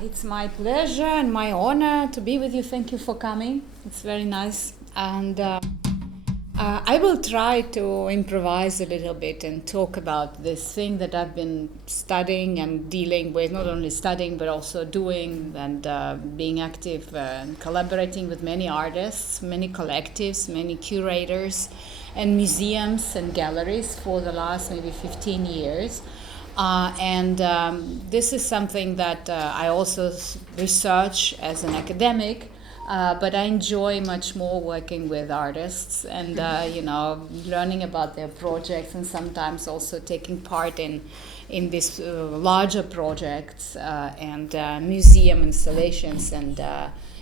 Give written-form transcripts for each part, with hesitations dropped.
It's my pleasure and my honor to be with you. Thank you for coming. It's very nice. And I will try to improvise a little bit and talk about this thing that I've been studying and dealing with, not only studying but also doing and being active and collaborating with many artists, many collectives, many curators and museums and galleries for the last maybe 15 years. This is something that I also research as an academic, but I enjoy much more working with artists and, learning about their projects and sometimes also taking part in these larger projects and museum installations and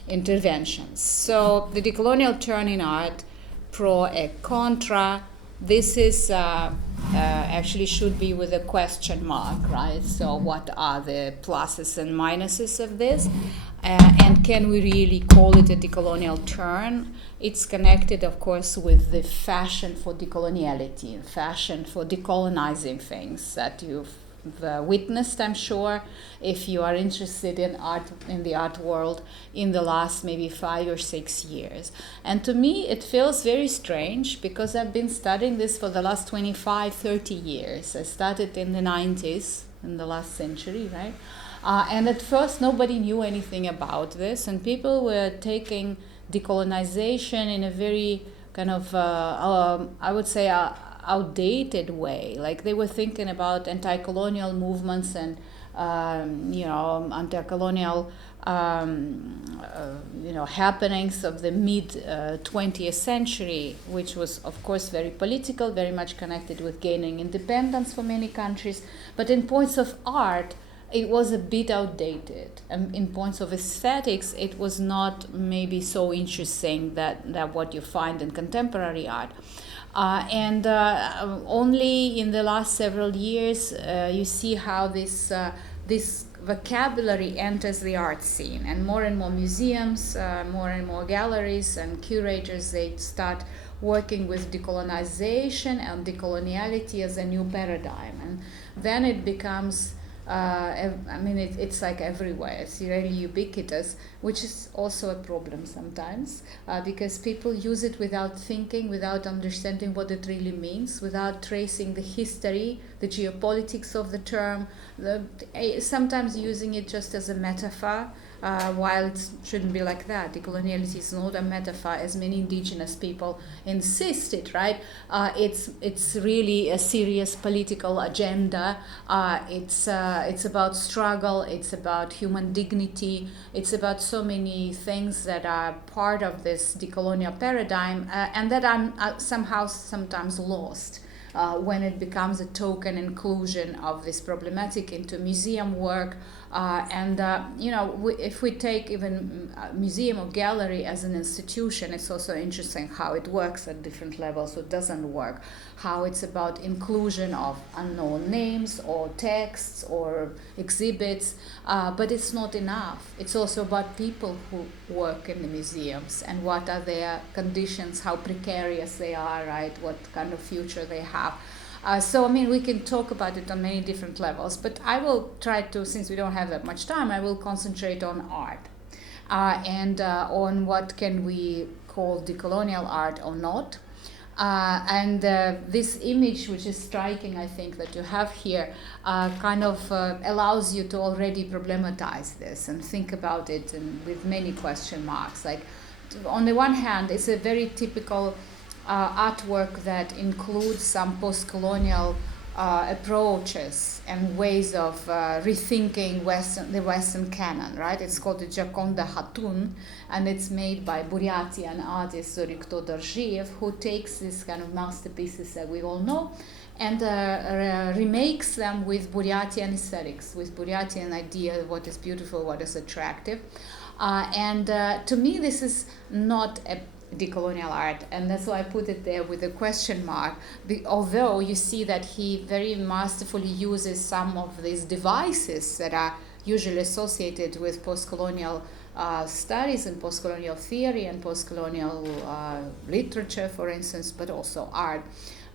interventions. So the decolonial turn in art, pro and contra, this is actually should be with a question mark, right? So what are the pluses and minuses of this? And can we really call it a decolonial turn? It's connected, of course, with the fashion for decoloniality, fashion for decolonizing things that you've witnessed, I'm sure, if you are interested in art, in the art world, in the last maybe 5 or 6 years. And to me, it feels very strange because I've been studying this for the last 25, 30 years. I started in the 90s, in the last century, right? And at first, nobody knew anything about this, and people were taking decolonization in a very kind of, I would say, outdated way. Like they were thinking about anti-colonial movements and anti-colonial happenings of the mid 20th century, which was of course very political, very much connected with gaining independence for many countries. But in points of art, it was a bit outdated. In points of aesthetics, it was not maybe so interesting that what you find in contemporary art. Only in the last several years, you see how this vocabulary enters the art scene, and more museums, more and more galleries and curators, they start working with decolonization and decoloniality as a new paradigm, and then it becomes it's like everywhere. It's really ubiquitous, which is also a problem sometimes because people use it without thinking, without understanding what it really means, without tracing the history, the geopolitics of the term, sometimes using it just as a metaphor, while it shouldn't be like that. Decoloniality is not a metaphor, as many indigenous people insisted, right? It's really a serious political agenda. It's about struggle. It's about human dignity. It's about so many things that are part of this decolonial paradigm and that are somehow sometimes lost. When it becomes a token inclusion of this problematic into museum work. If we take even museum or gallery as an institution, it's also interesting how it works at different levels or doesn't work, how it's about inclusion of unknown names or texts or exhibits, but it's not enough. It's also about people who work in the museums and what are their conditions, how precarious they are, right? What kind of future they have. We can talk about it on many different levels, but I will try to, since we don't have that much time, I will concentrate on art and on what can we call decolonial art or not. This image, which is striking, I think, that you have here, allows you to already problematize this and think about it with many question marks. Like, on the one hand, it's a very typical artwork that includes some post-colonial approaches and ways of rethinking the Western canon, right? It's called the Gioconda Hatun, and it's made by Buryatian artist Zorik Todorjiev, who takes these kind of masterpieces that we all know and remakes them with Buryatian aesthetics, with Buryatian idea of what is beautiful, what is attractive. To me, this is not a decolonial art, and that's why I put it there with a question mark, although you see that he very masterfully uses some of these devices that are usually associated with post-colonial studies in postcolonial theory and postcolonial literature, for instance, but also art.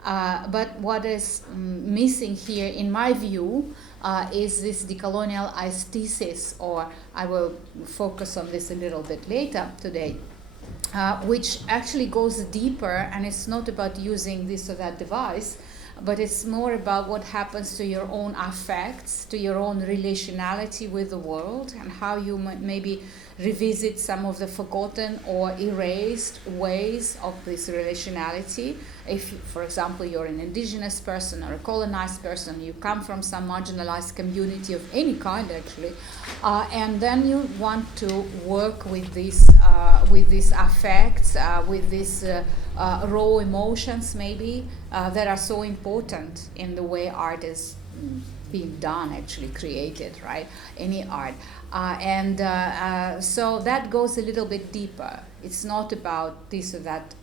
But what is missing here, in my view, is this decolonial aesthesis, or I will focus on this a little bit later today, which actually goes deeper, and it's not about using this or that device, but it's more about what happens to your own affects, to your own relationality with the world, and how you maybe revisit some of the forgotten or erased ways of this relationality. If, for example, you're an indigenous person or a colonized person, you come from some marginalized community of any kind, actually, and then you want to work with these affects, with these raw emotions, maybe, that are so important in the way art is being done, actually created, right? Any art. So that goes a little bit deeper. It's not about this or that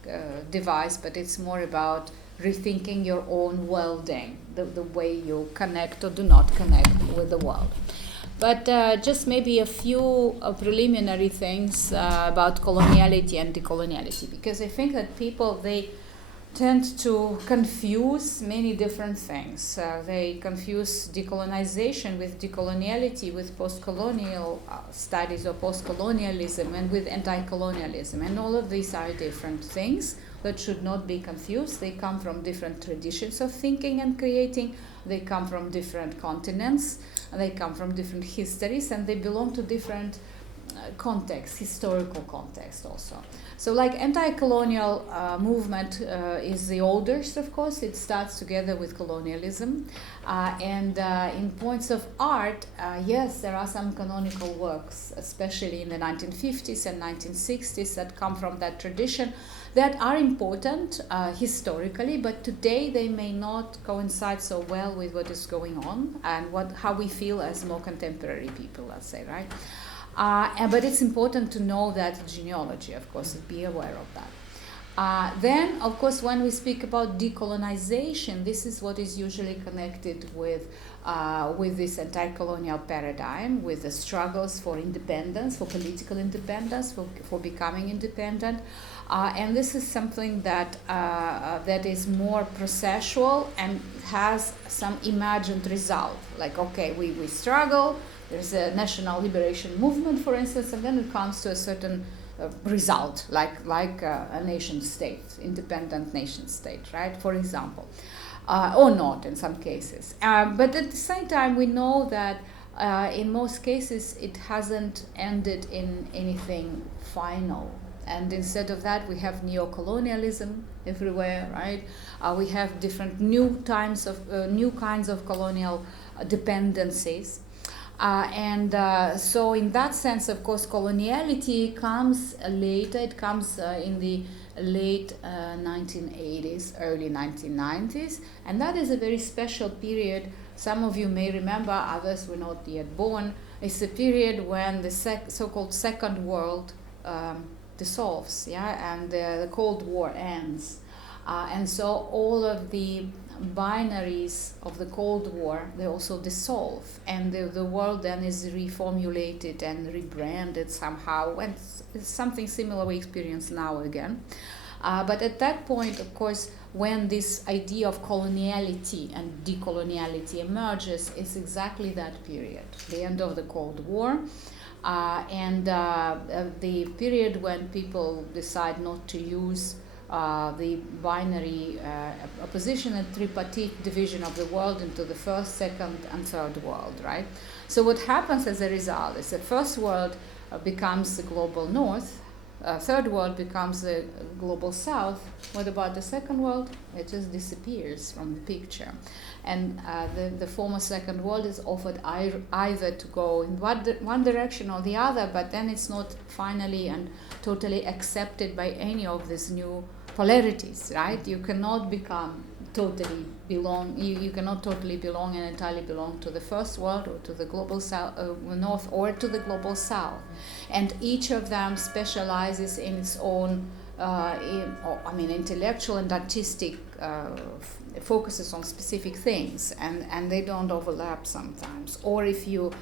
device, but it's more about rethinking your own worlding, the way you connect or do not connect with the world. But just maybe a few preliminary things about coloniality and decoloniality, because I think that people, they tend to confuse many different things. They confuse decolonization with decoloniality, with post-colonial studies or post-colonialism, and with anti-colonialism. And all of these are different things that should not be confused. They come from different traditions of thinking and creating. They come from different continents. They come from different histories, and they belong to different context, historical context also. So like anti-colonial movement is the oldest, of course. It starts together with colonialism. And in points of art, yes, there are some canonical works, especially in the 1950s and 1960s, that come from that tradition, that are important historically, but today they may not coincide so well with what is going on and how we feel as more contemporary people, let's say, right? But it's important to know that genealogy, of course, and be aware of that. Then, of course, when we speak about decolonization, this is what is usually connected with this anti-colonial paradigm, with the struggles for independence, for political independence, for becoming independent. And this is something that is more processual and has some imagined result. Like, okay, we struggle. There's a national liberation movement, for instance, and then it comes to a certain result, like a nation state, independent nation state, right? For example, or not in some cases. But at the same time, we know that in most cases it hasn't ended in anything final. And instead of that, we have neocolonialism everywhere, right? We have different new kinds of colonial dependencies. So in that sense, of course, coloniality comes later. It comes in the late 1980s, early 1990s. And that is a very special period. Some of you may remember, others were not yet born. It's the period when the so-called Second World dissolves, yeah, and the Cold War ends. And so all of the binaries of the Cold War, they also dissolve, and the world then is reformulated and rebranded somehow, and it's something similar we experience now again. But at that point, of course, when this idea of coloniality and decoloniality emerges, it's exactly that period, the end of the Cold War, and the period when people decide not to use the binary opposition and tripartite division of the world into the first, second, and third world, right? So what happens as a result is the first world becomes the global north, third world becomes the global south. What about the second world? It just disappears from the picture. And the former second world is offered either to go in one direction or the other, but then it's not finally and totally accepted by any of these new polarities, right? You cannot totally belong and entirely belong to the first world or to the global south, north, or to the global south. And each of them specializes in its own intellectual and artistic focuses on specific things, and they don't overlap sometimes. Or if you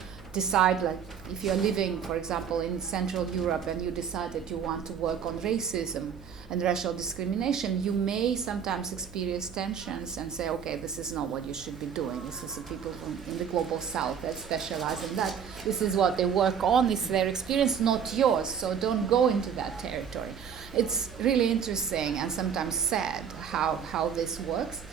decide, like if you're living, for example, in Central Europe and you decide that you want to work on racism and racial discrimination, you may sometimes experience tensions and say, okay, this is not what you should be doing. This is the people in the global south that specialize in that. This is what they work on. This is their experience, not yours. So don't go into that territory. It's really interesting and sometimes sad how this works.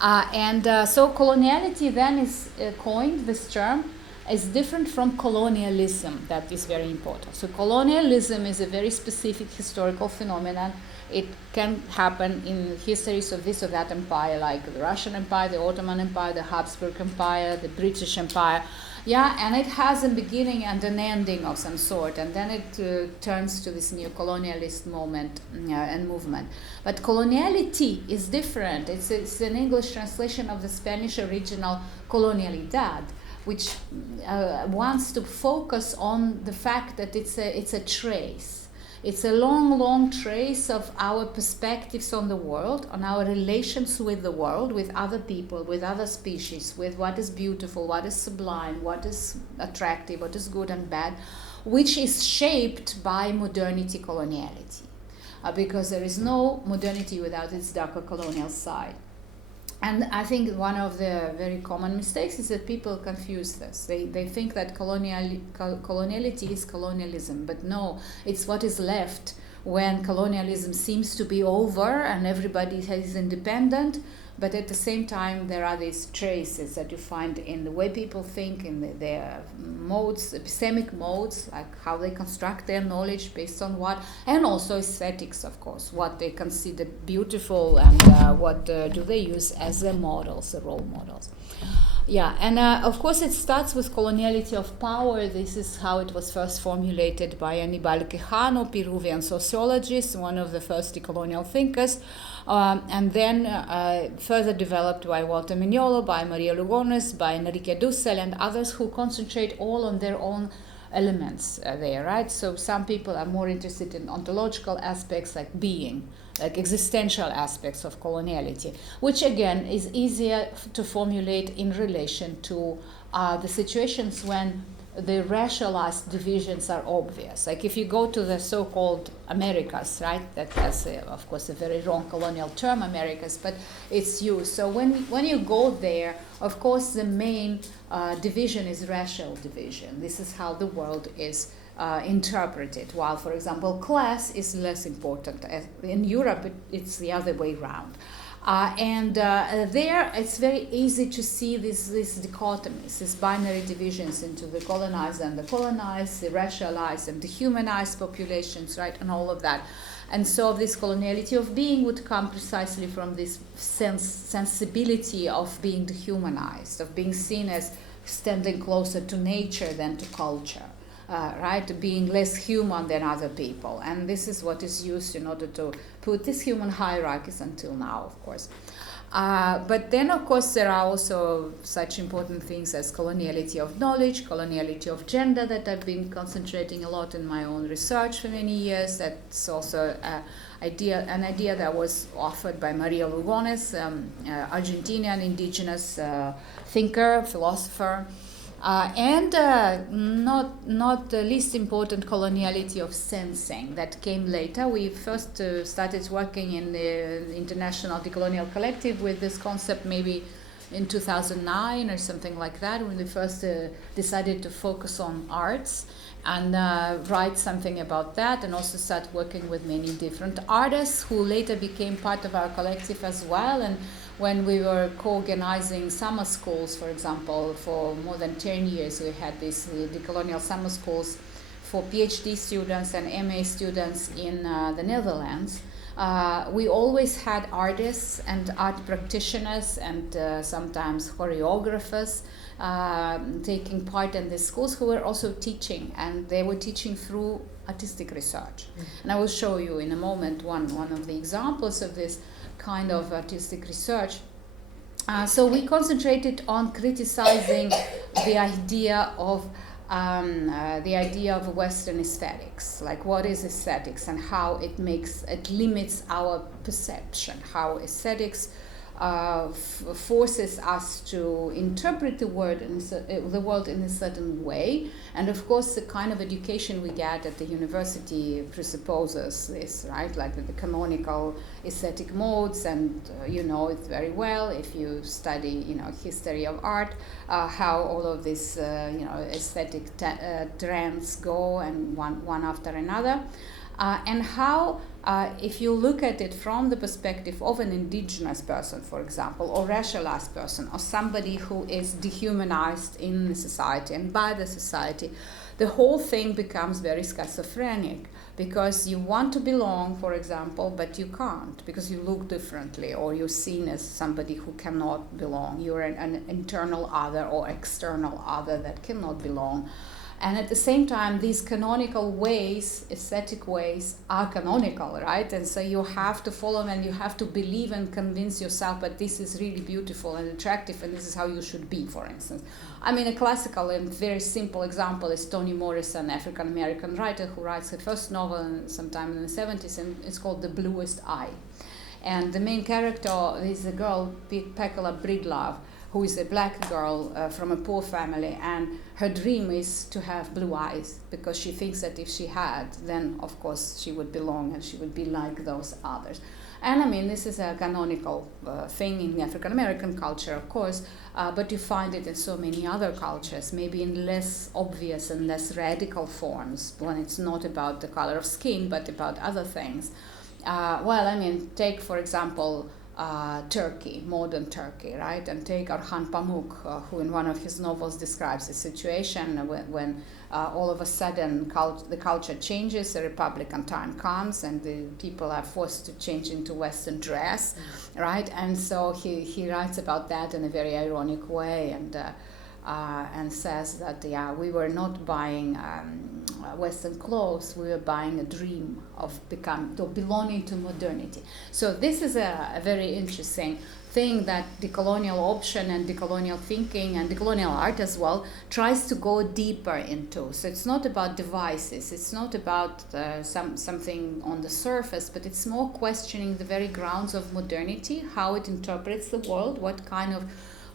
So coloniality then is coined, this term, is different from colonialism. That is very important. So colonialism is a very specific historical phenomenon. It can happen in histories of this or that empire, like the Russian Empire, the Ottoman Empire, the Habsburg Empire, the British Empire. Yeah, and it has a beginning and an ending of some sort, and then it turns to this neo-colonialist moment and movement. But coloniality is different. It's an English translation of the Spanish original colonialidad, which wants to focus on the fact that it's a trace. It's a long, long trace of our perspectives on the world, on our relations with the world, with other people, with other species, with what is beautiful, what is sublime, what is attractive, what is good and bad, which is shaped by modernity coloniality. Because there is no modernity without its darker colonial side. And I think one of the very common mistakes is that people confuse this. They think that coloniality is colonialism, but no, it's what is left when colonialism seems to be over and everybody is independent, but at the same time there are these traces that you find in the way people think, in their modes, epistemic modes, like how they construct their knowledge based on what, and also aesthetics, of course, what they consider beautiful and what do they use as their models, the role models. Yeah, and of course it starts with coloniality of power. This is how it was first formulated by Aníbal Quijano, Peruvian sociologist, one of the first decolonial thinkers, and then further developed by Walter Mignolo, by Maria Lugones, by Enrique Dussel, and others who concentrate all on their own elements there, right? So some people are more interested in ontological aspects like being, like existential aspects of coloniality, which again is easier to formulate in relation to the situations when the racialized divisions are obvious. Like if you go to the so-called Americas, right? That has, of course, a very wrong colonial term, Americas, but it's used. So when you go there, of course, the main division is racial division. This is how the world is interpreted. While, for example, class is less important. In Europe, it's the other way around. There it's very easy to see these dichotomies, these binary divisions into the colonized and the colonized, the racialized and dehumanized populations, right, and all of that. And so this coloniality of being would come precisely from this sensibility of being dehumanized, of being seen as standing closer to nature than to culture. Right, being less human than other people. And this is what is used in order to put these human hierarchies until now, of course. But then, of course, there are also such important things as coloniality of knowledge, coloniality of gender that I've been concentrating a lot in my own research for many years. That's also an idea that was offered by Maria Lugones, Argentinian indigenous thinker, philosopher. And not the least important, coloniality of sensing that came later. We first started working in the International Decolonial Collective with this concept maybe in 2009 or something like that, when we first decided to focus on arts and write something about that, and also start working with many different artists who later became part of our collective as well. And when we were co-organizing summer schools, for example, for more than 10 years, we had these decolonial summer schools for PhD students and MA students in the Netherlands. We always had artists and art practitioners and sometimes choreographers taking part in these schools who were also teaching, and they were teaching through artistic research. And I will show you in a moment one of the examples of this kind of artistic research. So we concentrated on criticizing the idea of Western aesthetics, like what is aesthetics and how it limits our perception, how aesthetics forces us to interpret the world in a certain way. And of course, the kind of education we get at the university presupposes this, right? Like the canonical aesthetic modes, and you know it very well if you study, history of art, how all of these, aesthetic trends go, and one after another. And how, if you look at it from the perspective of an indigenous person, for example, or racialized person, or somebody who is dehumanized in the society and by the society, the whole thing becomes very schizophrenic, because you want to belong, for example, but you can't because you look differently, or you're seen as somebody who cannot belong. You're an internal other or external other that cannot belong. And at the same time, these canonical ways, aesthetic ways, are canonical, right? And so you have to follow them, and you have to believe and convince yourself, but this is really beautiful and attractive, and this is how you should be, for instance. I mean, a classical and very simple example is Toni Morrison, African-American writer, who writes her first novel sometime in the 70s, and it's called The Bluest Eye. And the main character is a girl, Pekela Breedlove, who is a black girl from a poor family, and her dream is to have blue eyes, because she thinks that if she had, then of course she would belong and she would be like those others. And I mean, this is a canonical thing in the African American culture, of course, but you find it in so many other cultures, maybe in less obvious and less radical forms, when it's not about the color of skin, but about other things. Take, for example, Turkey, modern Turkey, right? And take Orhan Pamuk, who in one of his novels describes a situation when all of a sudden the culture changes, the Republican time comes, and the people are forced to change into Western dress, right? And so he writes about that in a very ironic way, and says that, we were not buying Western clothes, we were buying a dream of belonging to modernity. So this is a very interesting thing that decolonial option and decolonial thinking and decolonial art as well tries to go deeper into. So it's not about devices, it's not about something on the surface, but it's more questioning the very grounds of modernity, how it interprets the world, what kind of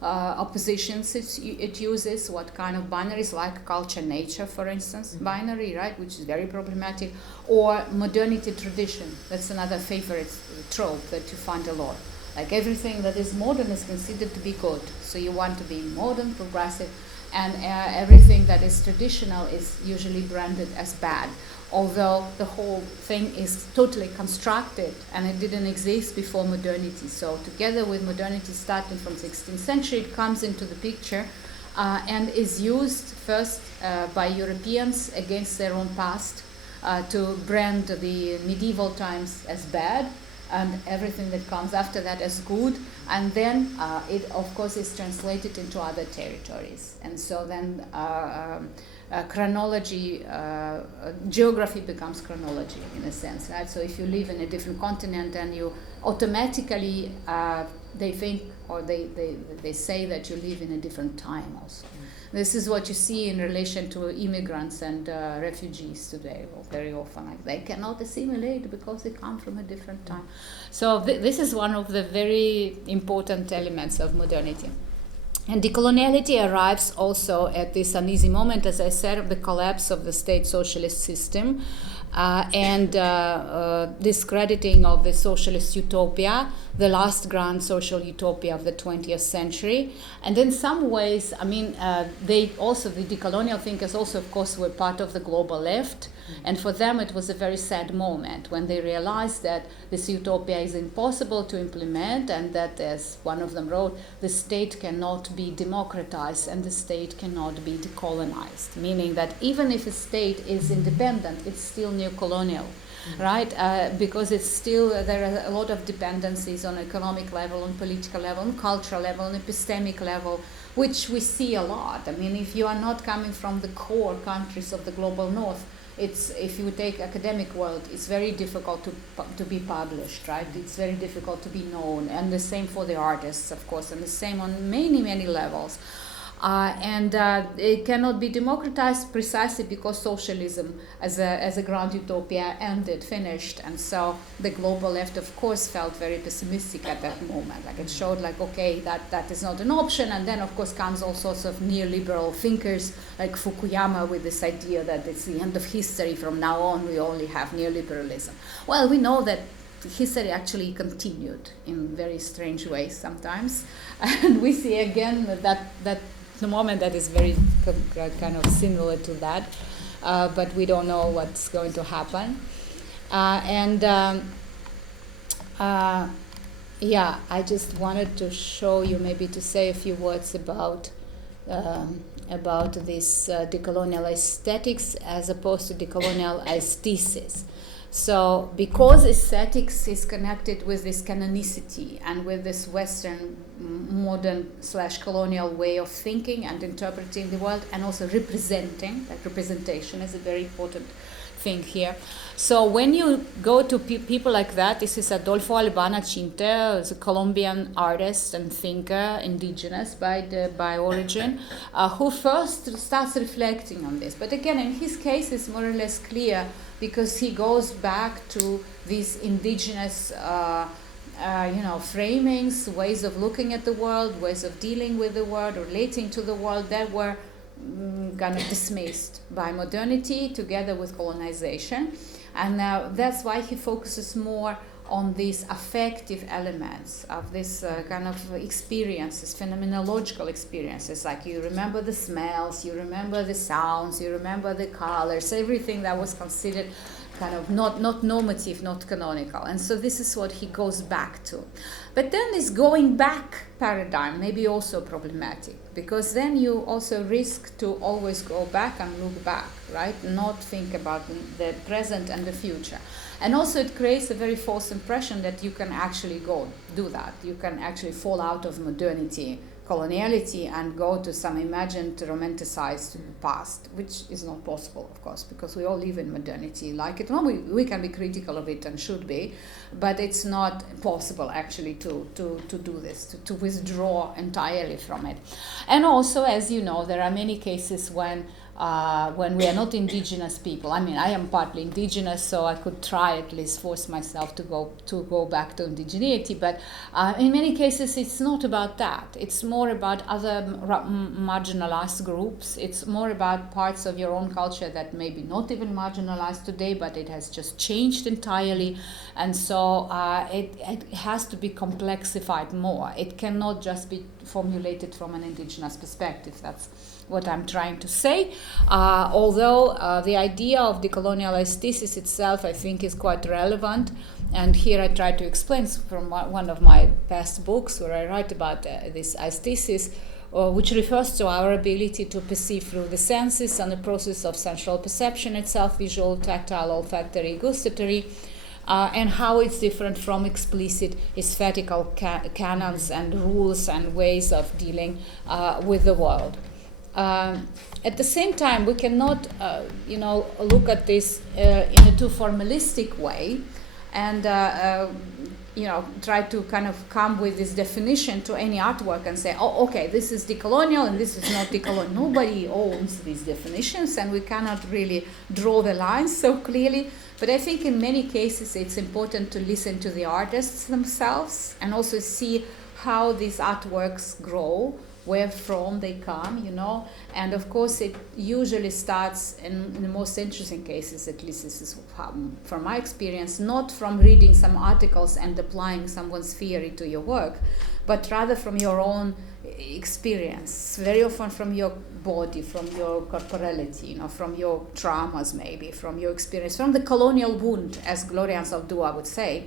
oppositions it uses, what kind of binaries, like culture nature, for instance, binary, right, which is very problematic, or modernity tradition. That's another favorite trope that you find a lot. Like everything that is modern is considered to be good, so you want to be modern, progressive, and everything that is traditional is usually branded as bad, although the whole thing is totally constructed and it didn't exist before modernity. So together with modernity starting from 16th century, it comes into the picture and is used first by Europeans against their own past to brand the medieval times as bad and everything that comes after that as good, and then it of course is translated into other territories, and so then chronology, geography becomes chronology in a sense, right? So if you live in a different continent, and you automatically they think, or they say that you live in a different time also. This is what you see in relation to immigrants and refugees today, very often. Like, they cannot assimilate because they come from a different time. So this is one of the very important elements of modernity. And decoloniality arrives also at this uneasy moment, as I said, of the collapse of the state socialist system and discrediting of the socialist utopia, the last grand social utopia of the 20th century. And in some ways, I mean, the decolonial thinkers also, of course, were part of the global left. And for them, it was a very sad moment when they realized that this utopia is impossible to implement, and that, as one of them wrote, the state cannot be democratized and the state cannot be decolonized, meaning that even if a state is independent, it's still neo-colonial, right? Because it's still, there are a lot of dependencies on economic level, on political level, on cultural level, on epistemic level, which we see a lot. I mean, if you are not coming from the core countries of the global north, if you take academic world, it's very difficult to be published, right? It's very difficult to be known, and the same for the artists, of course, and the same on many, many levels. And it cannot be democratized precisely because socialism as a grand utopia finished. And so the global left, of course, felt very pessimistic at that moment. Like it showed like, okay, that is not an option. And then, of course, comes all sorts of neoliberal thinkers like Fukuyama with this idea that it's the end of history. From now on, we only have neoliberalism. Well, we know that history actually continued in very strange ways sometimes. And we see again that the moment that is very kind of similar to that, but we don't know what's going to happen. Yeah, I just wanted to show you, maybe to say a few words about this decolonial aesthetics as opposed to decolonial aesthesis. So because aesthetics is connected with this canonicity and with this Western modern / colonial way of thinking and interpreting the world, and also representing, like representation is a very important thing here. So when you go to people like that, this is Adolfo Albana Chinte, who's a Colombian artist and thinker, indigenous by origin, who first starts reflecting on this. But again, in his case, it's more or less clear because he goes back to these indigenous framings, ways of looking at the world, ways of dealing with the world, relating to the world that were kind of dismissed by modernity together with colonization. And that's why he focuses more on these affective elements of this kind of experiences, phenomenological experiences, like you remember the smells, you remember the sounds, you remember the colors, everything that was considered kind of not normative, not canonical. And so this is what he goes back to. But then this going back paradigm may be also problematic, because then you also risk to always go back and look back, right? Not think about the present and the future. And also it creates a very false impression that you can actually go do that. You can actually fall out of modernity, coloniality, and go to some imagined, romanticized past, which is not possible, of course, because we all live in modernity like it. Well, we can be critical of it and should be, but it's not possible actually to do this, to withdraw entirely from it. And also, as you know, there are many cases when we are not indigenous people. I mean, I am partly indigenous, so I could try at least force myself to go back to indigeneity. But in many cases, it's not about that. It's more about other marginalized groups. It's more about parts of your own culture that may be not even marginalized today, but it has just changed entirely. And so it has to be complexified more. It cannot just be formulated from an indigenous perspective. That's what I'm trying to say. Although the idea of decolonial aesthesis itself, I think, is quite relevant. And here I try to explain from one of my past books where I write about this aesthesis, which refers to our ability to perceive through the senses and the process of sensual perception itself, visual, tactile, olfactory, gustatory, and how it's different from explicit aesthetical canons and rules and ways of dealing with the world. At the same time, we cannot, look at this in a too formalistic way and, try to kind of come with this definition to any artwork and say, oh, okay, this is decolonial and this is not decolonial. Nobody owns these definitions, and we cannot really draw the lines so clearly. But I think in many cases it's important to listen to the artists themselves and also see how these artworks grow, where from they come, and of course it usually starts in the most interesting cases, at least this is from my experience, not from reading some articles and applying someone's theory to your work, but rather from your own experience, very often from your body, from your corporality, from your traumas maybe, from your experience, from the colonial wound, as Gloria Anzaldúa would say,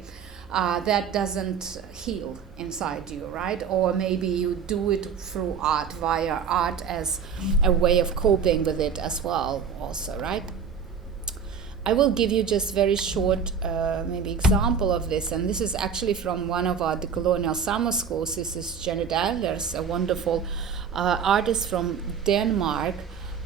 that doesn't heal inside you, right? Or maybe you do it through art, via art as a way of coping with it as well also, right? I will give you just very short maybe example of this, and this is actually from one of our decolonial summer schools. This is Janet Adlers, a wonderful artist from Denmark,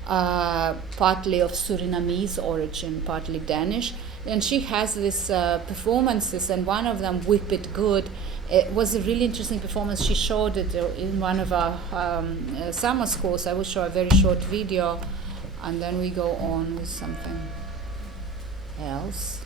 partly of Surinamese origin, partly Danish. And she has these performances, and one of them, Whip It Good, it was a really interesting performance. She showed it in one of our summer schools. I will show a very short video, and then we go on with something else.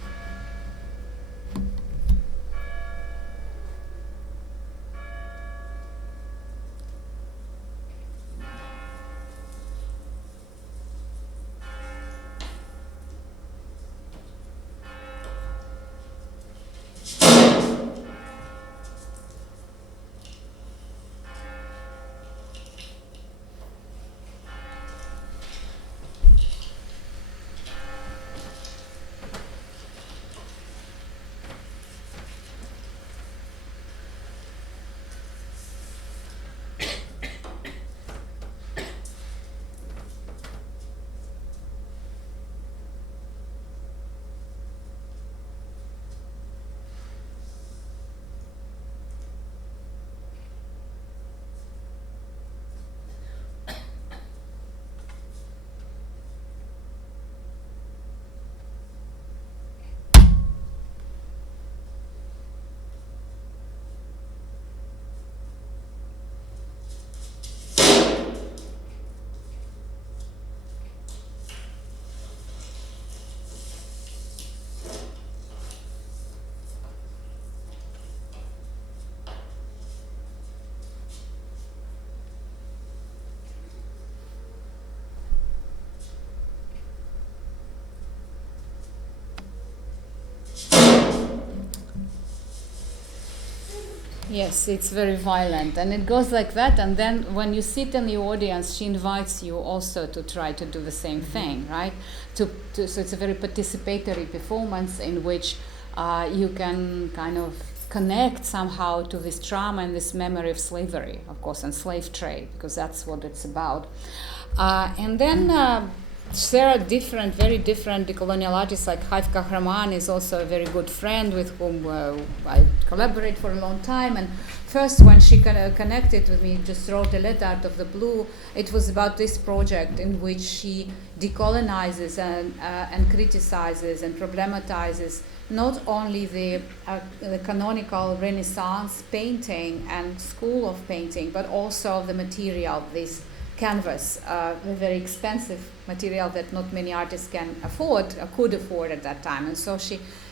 Yes, it's very violent, and it goes like that, and then when you sit in the audience, she invites you also to try to do the same thing, right? So it's a very participatory performance in which you can kind of connect somehow to this trauma and this memory of slavery, of course, and slave trade, because that's what it's about. And then there are very different decolonial artists, like Haif Kahraman is also a very good friend with whom I collaborate for a long time. And first, when she connected with me, just wrote a letter out of the blue. It was about this project in which she decolonizes and criticizes and problematizes not only the canonical Renaissance painting and school of painting, but also the material, this canvas, a very expensive material that not many artists can afford, could afford at that time. And so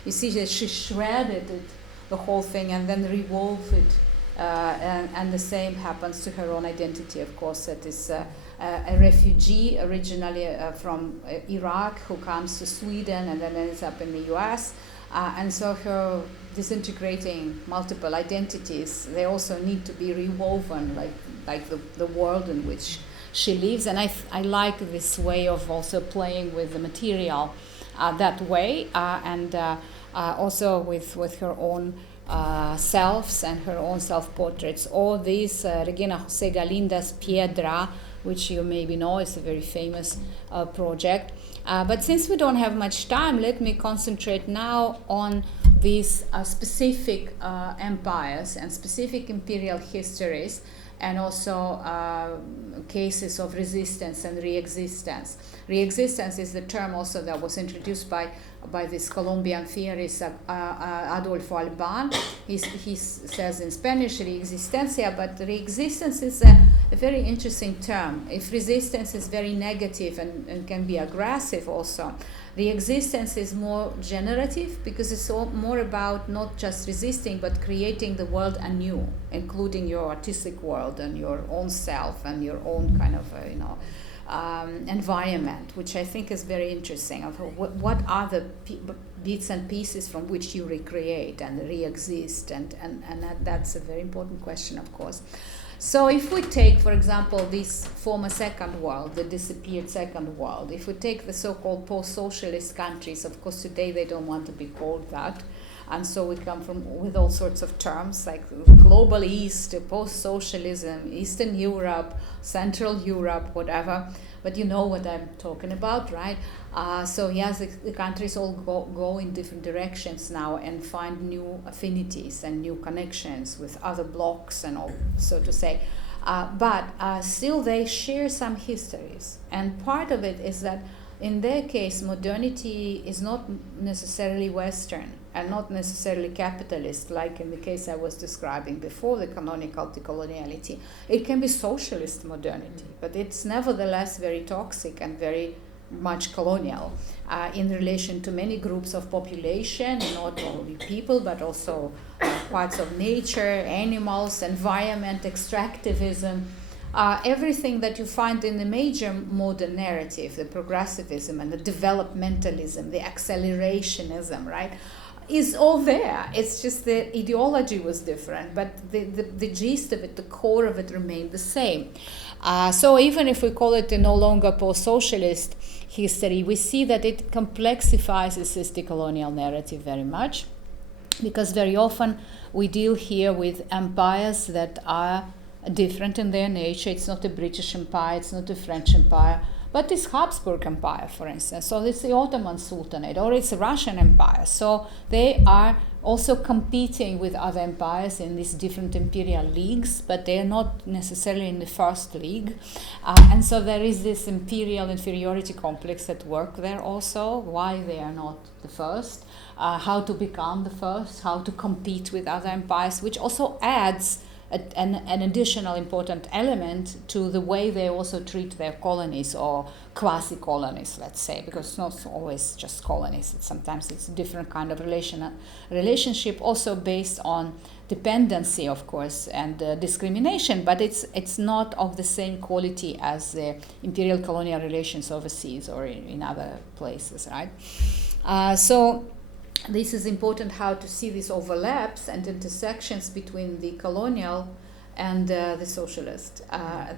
you see that she shredded it, the whole thing, and then rewove it. And the same happens to her own identity, of course. That is a refugee originally from Iraq who comes to Sweden and then ends up in the US. And so her disintegrating multiple identities, they also need to be rewoven, like the world in which she lives. And I like this way of also playing with the material that way, and also with her own selves and her own self-portraits. All these, Regina Jose Galinda's Piedra, which you maybe know is a very famous project. But since we don't have much time, let me concentrate now on these specific empires and specific imperial histories, and also cases of resistance and re-existence. Re-existence is the term also that was introduced by this Colombian theorist Adolfo Alban. He says in Spanish re-existencia, but re-existence is a very interesting term. If resistance is very negative and can be aggressive also, re-existence is more generative, because it's more about not just resisting but creating the world anew, including your artistic world and your own self and your own kind of environment, which I think is very interesting. Of what are the bits and pieces from which you recreate and re-exist, and that's a very important question, of course. So if we take, for example, this former second world, the disappeared second world, if we take the so-called post-socialist countries, of course today they don't want to be called that, and so we come with all sorts of terms like global East, post-socialism, Eastern Europe, Central Europe, whatever. But you know what I'm talking about, right? So yes, the countries all go in different directions now and find new affinities and new connections with other blocks and all, so to say. But still they share some histories. And part of it is that in their case, modernity is not necessarily Western and not necessarily capitalist, like in the case I was describing before, the canonical decoloniality. It can be socialist modernity, but it's nevertheless very toxic and very much colonial in relation to many groups of population, not only people, but also parts of nature, animals, environment, extractivism. Everything that you find in the major modern narrative, the progressivism and the developmentalism, the accelerationism, right, is all there. It's just the ideology was different, but the gist of it, the core of it remained the same. So even if we call it a no longer post-socialist history, we see that it complexifies this decolonial narrative very much, because very often we deal here with empires that are different in their nature. It's not a British Empire, it's not a French Empire, but it's Habsburg Empire, for instance. So it's the Ottoman Sultanate, or it's a Russian Empire. So they are also competing with other empires in these different imperial leagues, but they are not necessarily in the first league. And so there is this imperial inferiority complex at work there also, why they are not the first, how to become the first, how to compete with other empires, which also adds an additional important element to the way they also treat their colonies or quasi-colonies, let's say, because it's not always just colonies. Sometimes it's a different kind of relationship, also based on dependency, of course, and discrimination, but it's not of the same quality as the imperial-colonial relations overseas or in other places, right? So this is important, how to see these overlaps and intersections between the colonial and the socialist,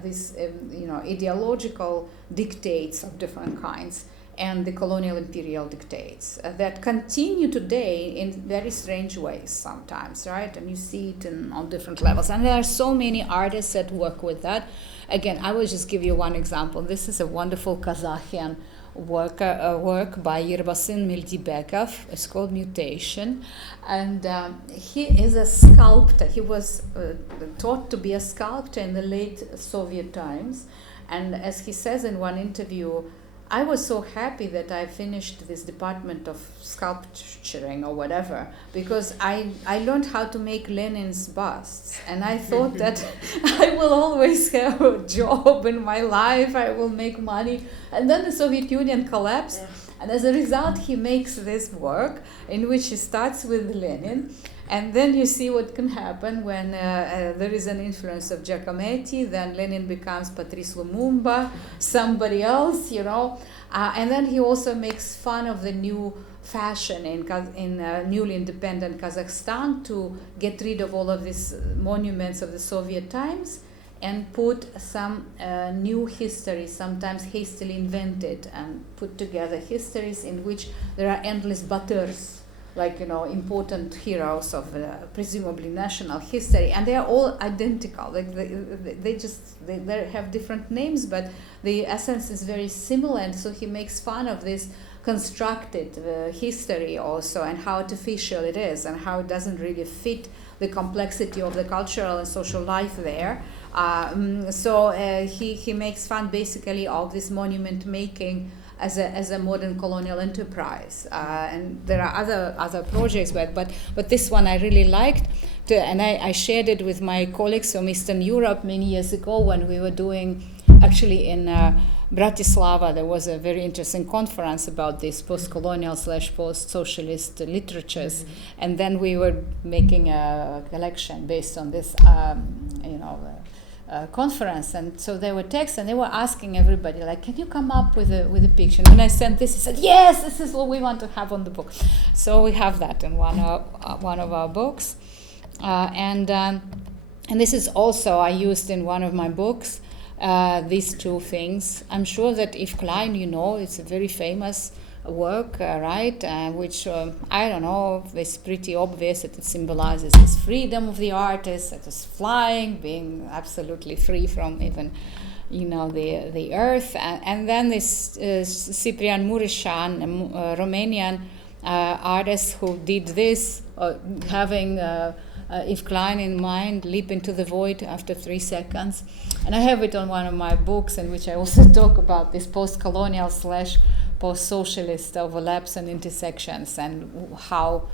these ideological dictates of different kinds, and the colonial imperial dictates that continue today in very strange ways sometimes, right? And you see it on different levels. And there are so many artists that work with that. Again, I will just give you one example. This is a wonderful Kazakhstan work by Yerbasin Mildibekov. It's called Mutation, and he is a sculptor. He was taught to be a sculptor in the late Soviet times, and as he says in one interview, I was so happy that I finished this department of sculpturing or whatever, because I learned how to make Lenin's busts, and I thought that I will always have a job in my life, I will make money. And then the Soviet Union collapsed, and as a result he makes this work in which he starts with Lenin. And then you see what can happen when there is an influence of Giacometti, then Lenin becomes Patrice Lumumba, somebody else, and then he also makes fun of the new fashion in newly independent Kazakhstan to get rid of all of these monuments of the Soviet times and put some new history, sometimes hastily invented, and put together histories in which there are endless baturs, like important heroes of presumably national history, and they are all identical. Like they have different names, but the essence is very similar. And so he makes fun of this constructed history also, and how artificial it is, and how it doesn't really fit the complexity of the cultural and social life there. So he makes fun basically of this monument making as a modern colonial enterprise, and there are other projects, but this one I really liked, and I shared it with my colleagues from Eastern Europe many years ago when we were doing, actually in Bratislava, there was a very interesting conference about this post-colonial / post-socialist literatures, and then we were making a collection based on this, conference, and so there were texts, and they were asking everybody, like, can you come up with a picture? And when I sent this, he said, yes, this is what we want to have on the book. So we have that in one of our books, and this is also I used in one of my books. These two things. I'm sure that Yves Klein, it's a very famous work, right? Which I don't know. It's pretty obvious that it symbolizes this freedom of the artist, that is flying, being absolutely free from even, the earth. And then this Ciprian Mureșan, a Romanian artist who did this, having Yves Klein in mind, leap into the void after 3 seconds. And I have it on one of my books in which I also talk about this post-colonial / post-socialist overlaps and intersections, and how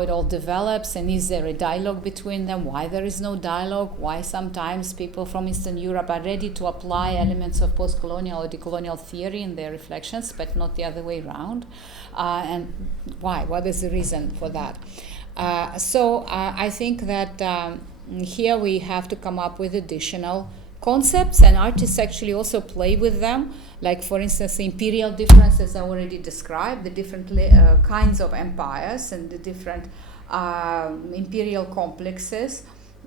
it all develops, and is there a dialogue between them, why there is no dialogue, why sometimes people from Eastern Europe are ready to apply elements of post-colonial or decolonial theory in their reflections, but not the other way around, and why? What is the reason for that? So I think that here we have to come up with additional concepts, and artists actually also play with them. Like, for instance, the imperial differences I already described, the different kinds of empires and the different imperial complexes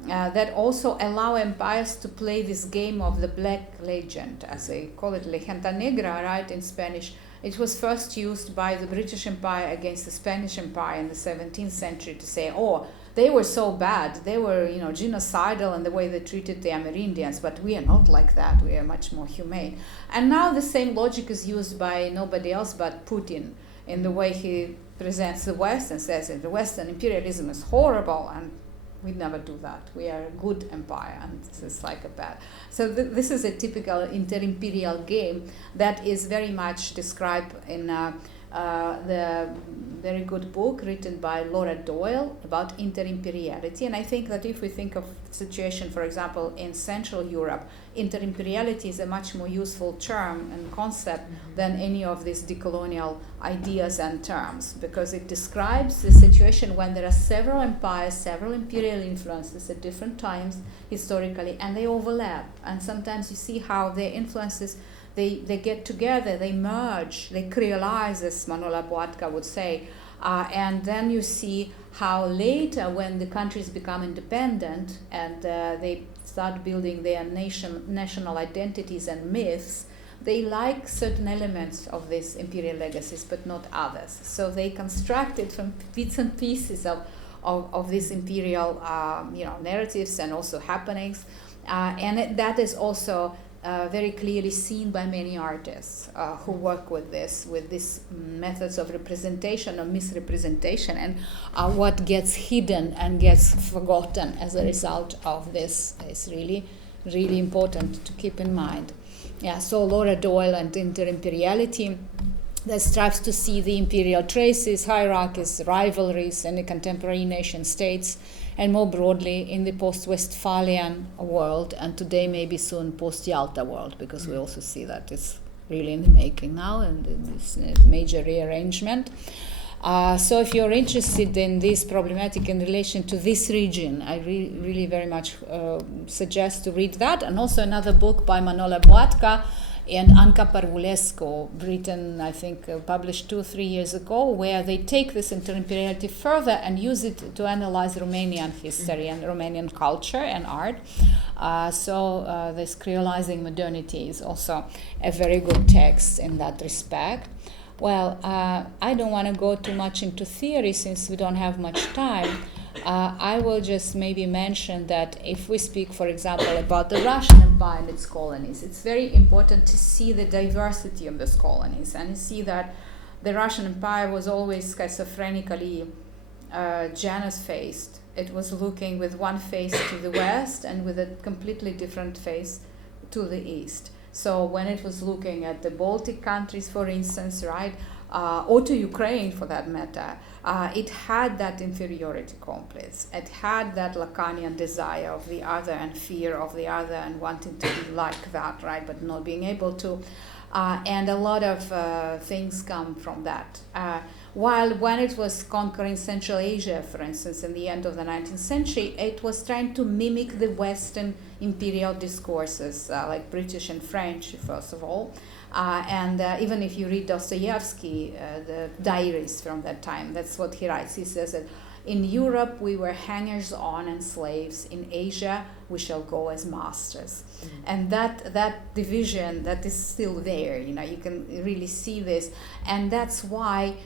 that also allow empires to play this game of the black legend, as they call it, legenda negra, right, in Spanish. It was first used by the British Empire against the Spanish Empire in the 17th century to say, oh, they were so bad, they were, genocidal in the way they treated the Amerindians, but we are not like that, we are much more humane. And now the same logic is used by nobody else but Putin in the way he presents the West and says that the Western imperialism is horrible, and we never do that. We are a good empire, and this is like a bad. So this is a typical inter-imperial game that is very much described in the very good book written by Laura Doyle about inter-imperiality. And I think that if we think of the situation, for example, in Central Europe, inter-imperiality is a much more useful term and concept than any of these decolonial ideas and terms, because it describes the situation when there are several empires, several imperial influences at different times historically, and they overlap. And sometimes you see how their influences they get together, they merge, they creolize, as Manola Boatka would say, and then you see how later, when the countries become independent and they start building their national identities and myths, they like certain elements of these imperial legacies, but not others. So they construct it from bits and pieces of these imperial narratives and also happenings, and that is also very clearly seen by many artists who work with these methods of representation or misrepresentation, and what gets hidden and gets forgotten as a result of this is really, really important to keep in mind. Yeah, so Laura Doyle and inter-imperiality, that strives to see the imperial traces, hierarchies, rivalries in the contemporary nation states, and more broadly in the post-Westphalian world, and today maybe soon post-Yalta world, because we also see that it's really in the making now, and this major rearrangement. So if you're interested in this problematic in relation to this region, I really very much suggest to read that, and also another book by Manola Boatka and Anca Parvulescu, written, I think, published 2-3 years ago, where they take this inter-imperiality further and use it to analyze Romanian history and Romanian culture and art. So this creolizing modernity is also a very good text in that respect. Well, I don't want to go too much into theory since we don't have much time. I will just maybe mention that if we speak, for example, about the Russian Empire and its colonies, it's very important to see the diversity of those colonies, and you see that the Russian Empire was always schizophrenically Janus-faced. It was looking with one face to the west and with a completely different face to the east. So when it was looking at the Baltic countries, for instance, right, or to Ukraine for that matter, it had that inferiority complex. It had that Lacanian desire of the other and fear of the other and wanting to be like that, right, but not being able to. And a lot of things come from that. While when it was conquering Central Asia, for instance, in the end of the 19th century, it was trying to mimic the Western imperial discourses, like British and French, first of all. And even if you read Dostoevsky, the diaries from that time, that's what he writes. He says that in Europe we were hangers-on and slaves. In Asia we shall go as masters. Mm-hmm. And that division, that is still there. You can really see this, and that's why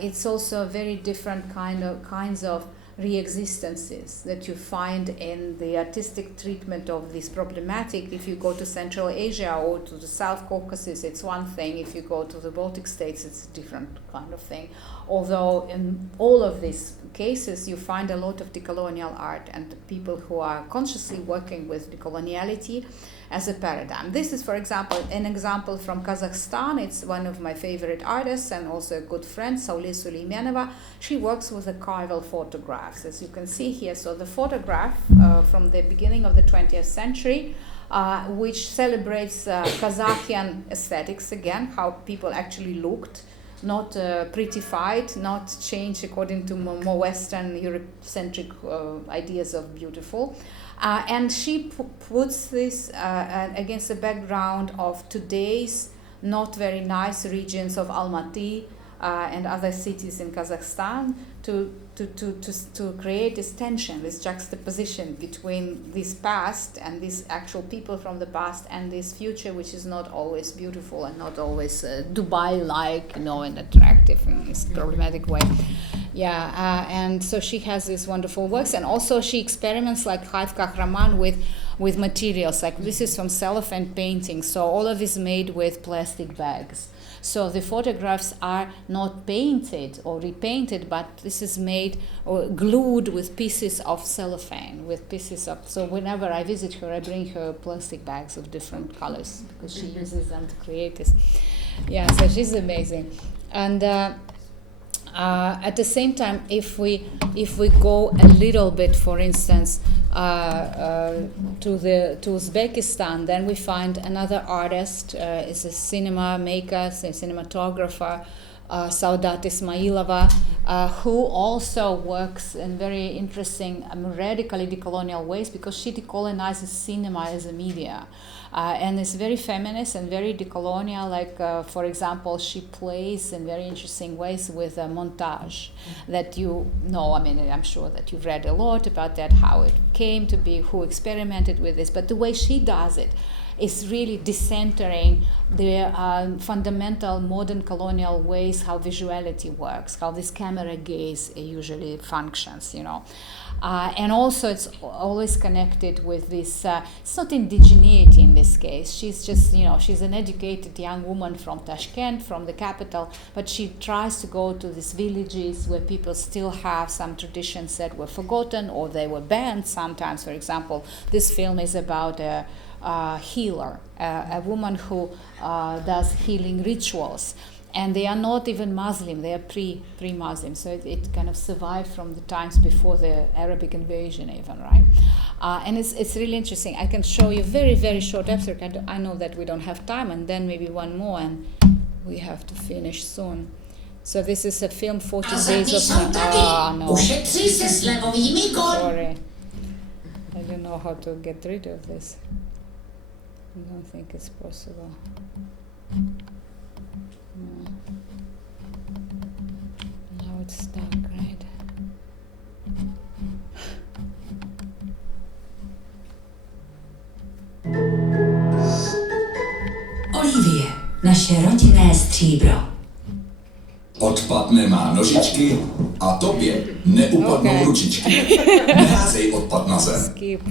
it's also a very different kinds of re-existences that you find in the artistic treatment of this problematic. If you go to Central Asia or to the South Caucasus, it's one thing. If you go to the Baltic states, it's a different kind of thing. Although in all of these cases, you find a lot of decolonial art and people who are consciously working with decoloniality as a paradigm. This is, for example, an example from Kazakhstan. It's one of my favorite artists and also a good friend, Saule Suleymanova. She works with archival photographs, as you can see here. So the photograph from the beginning of the 20th century, which celebrates Kazakhstan aesthetics again, how people actually looked, not prettified, not changed according to more Western Europe-centric ideas of beautiful. And she puts this against the background of today's not very nice regions of Almaty and other cities in Kazakhstan to create this tension, this juxtaposition between this past and these actual people from the past and this future, which is not always beautiful and not always Dubai-like, and attractive in this problematic way. Yeah, and so she has these wonderful works, and also she experiments like Khaif Kahraman with materials. Like this is from cellophane painting, so all of this made with plastic bags. So the photographs are not painted or repainted, but this is made or glued with pieces of cellophane, so whenever I visit her, I bring her plastic bags of different colors because she uses them to create this. Yeah, so she's amazing. And at the same time, if we go a little bit, for instance, to Uzbekistan, then we find another artist, is a cinema maker, a cinematographer, Saudat Ismailova, who also works in very interesting, radically decolonial ways, because she decolonizes cinema as a media. And it's very feminist and very decolonial. Like, for example, she plays in very interesting ways with a montage that I'm sure that you've read a lot about that, how it came to be, who experimented with this. But the way she does it is really decentering the fundamental modern colonial ways how visuality works, how this camera gaze usually functions, And also it's always connected with this, it's not indigeneity in this case. She's just, she's an educated young woman from Tashkent, from the capital, but she tries to go to these villages where people still have some traditions that were forgotten or they were banned sometimes. For example, this film is about a healer, a woman who does healing rituals. And they are not even Muslim, they are pre-Muslim. So it kind of survived from the times before the Arabic invasion even, right? And it's really interesting. I can show you very, very short excerpt. I know that we don't have time, and then maybe one more, and we have to finish soon. So this is a film, 40 Days of... no. Sorry. I don't know how to get rid of this. I don't think it's possible. No. Now it's stuck, right? Olivie, naše rodinné stříbro. Odpad nemá nožičky a tobě neupadnou ručičky. Neházej odpad na zem. Skip.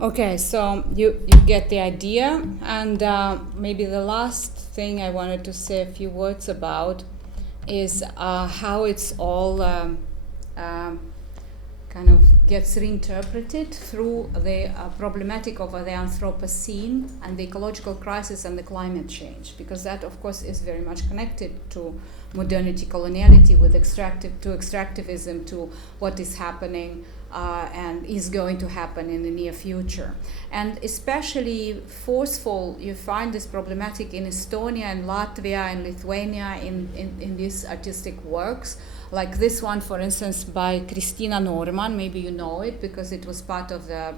Okay, so you get the idea, and maybe the last thing I wanted to say a few words about is how it's all kind of gets reinterpreted through the problematic of the Anthropocene and the ecological crisis and the climate change, because that, of course, is very much connected to modernity, coloniality, with extractivism, to what is happening and is going to happen in the near future. And especially forceful, you find this problematic in Estonia and Latvia and Lithuania in these artistic works. Like this one, for instance, by Kristina Norman, maybe you know it because it was part of the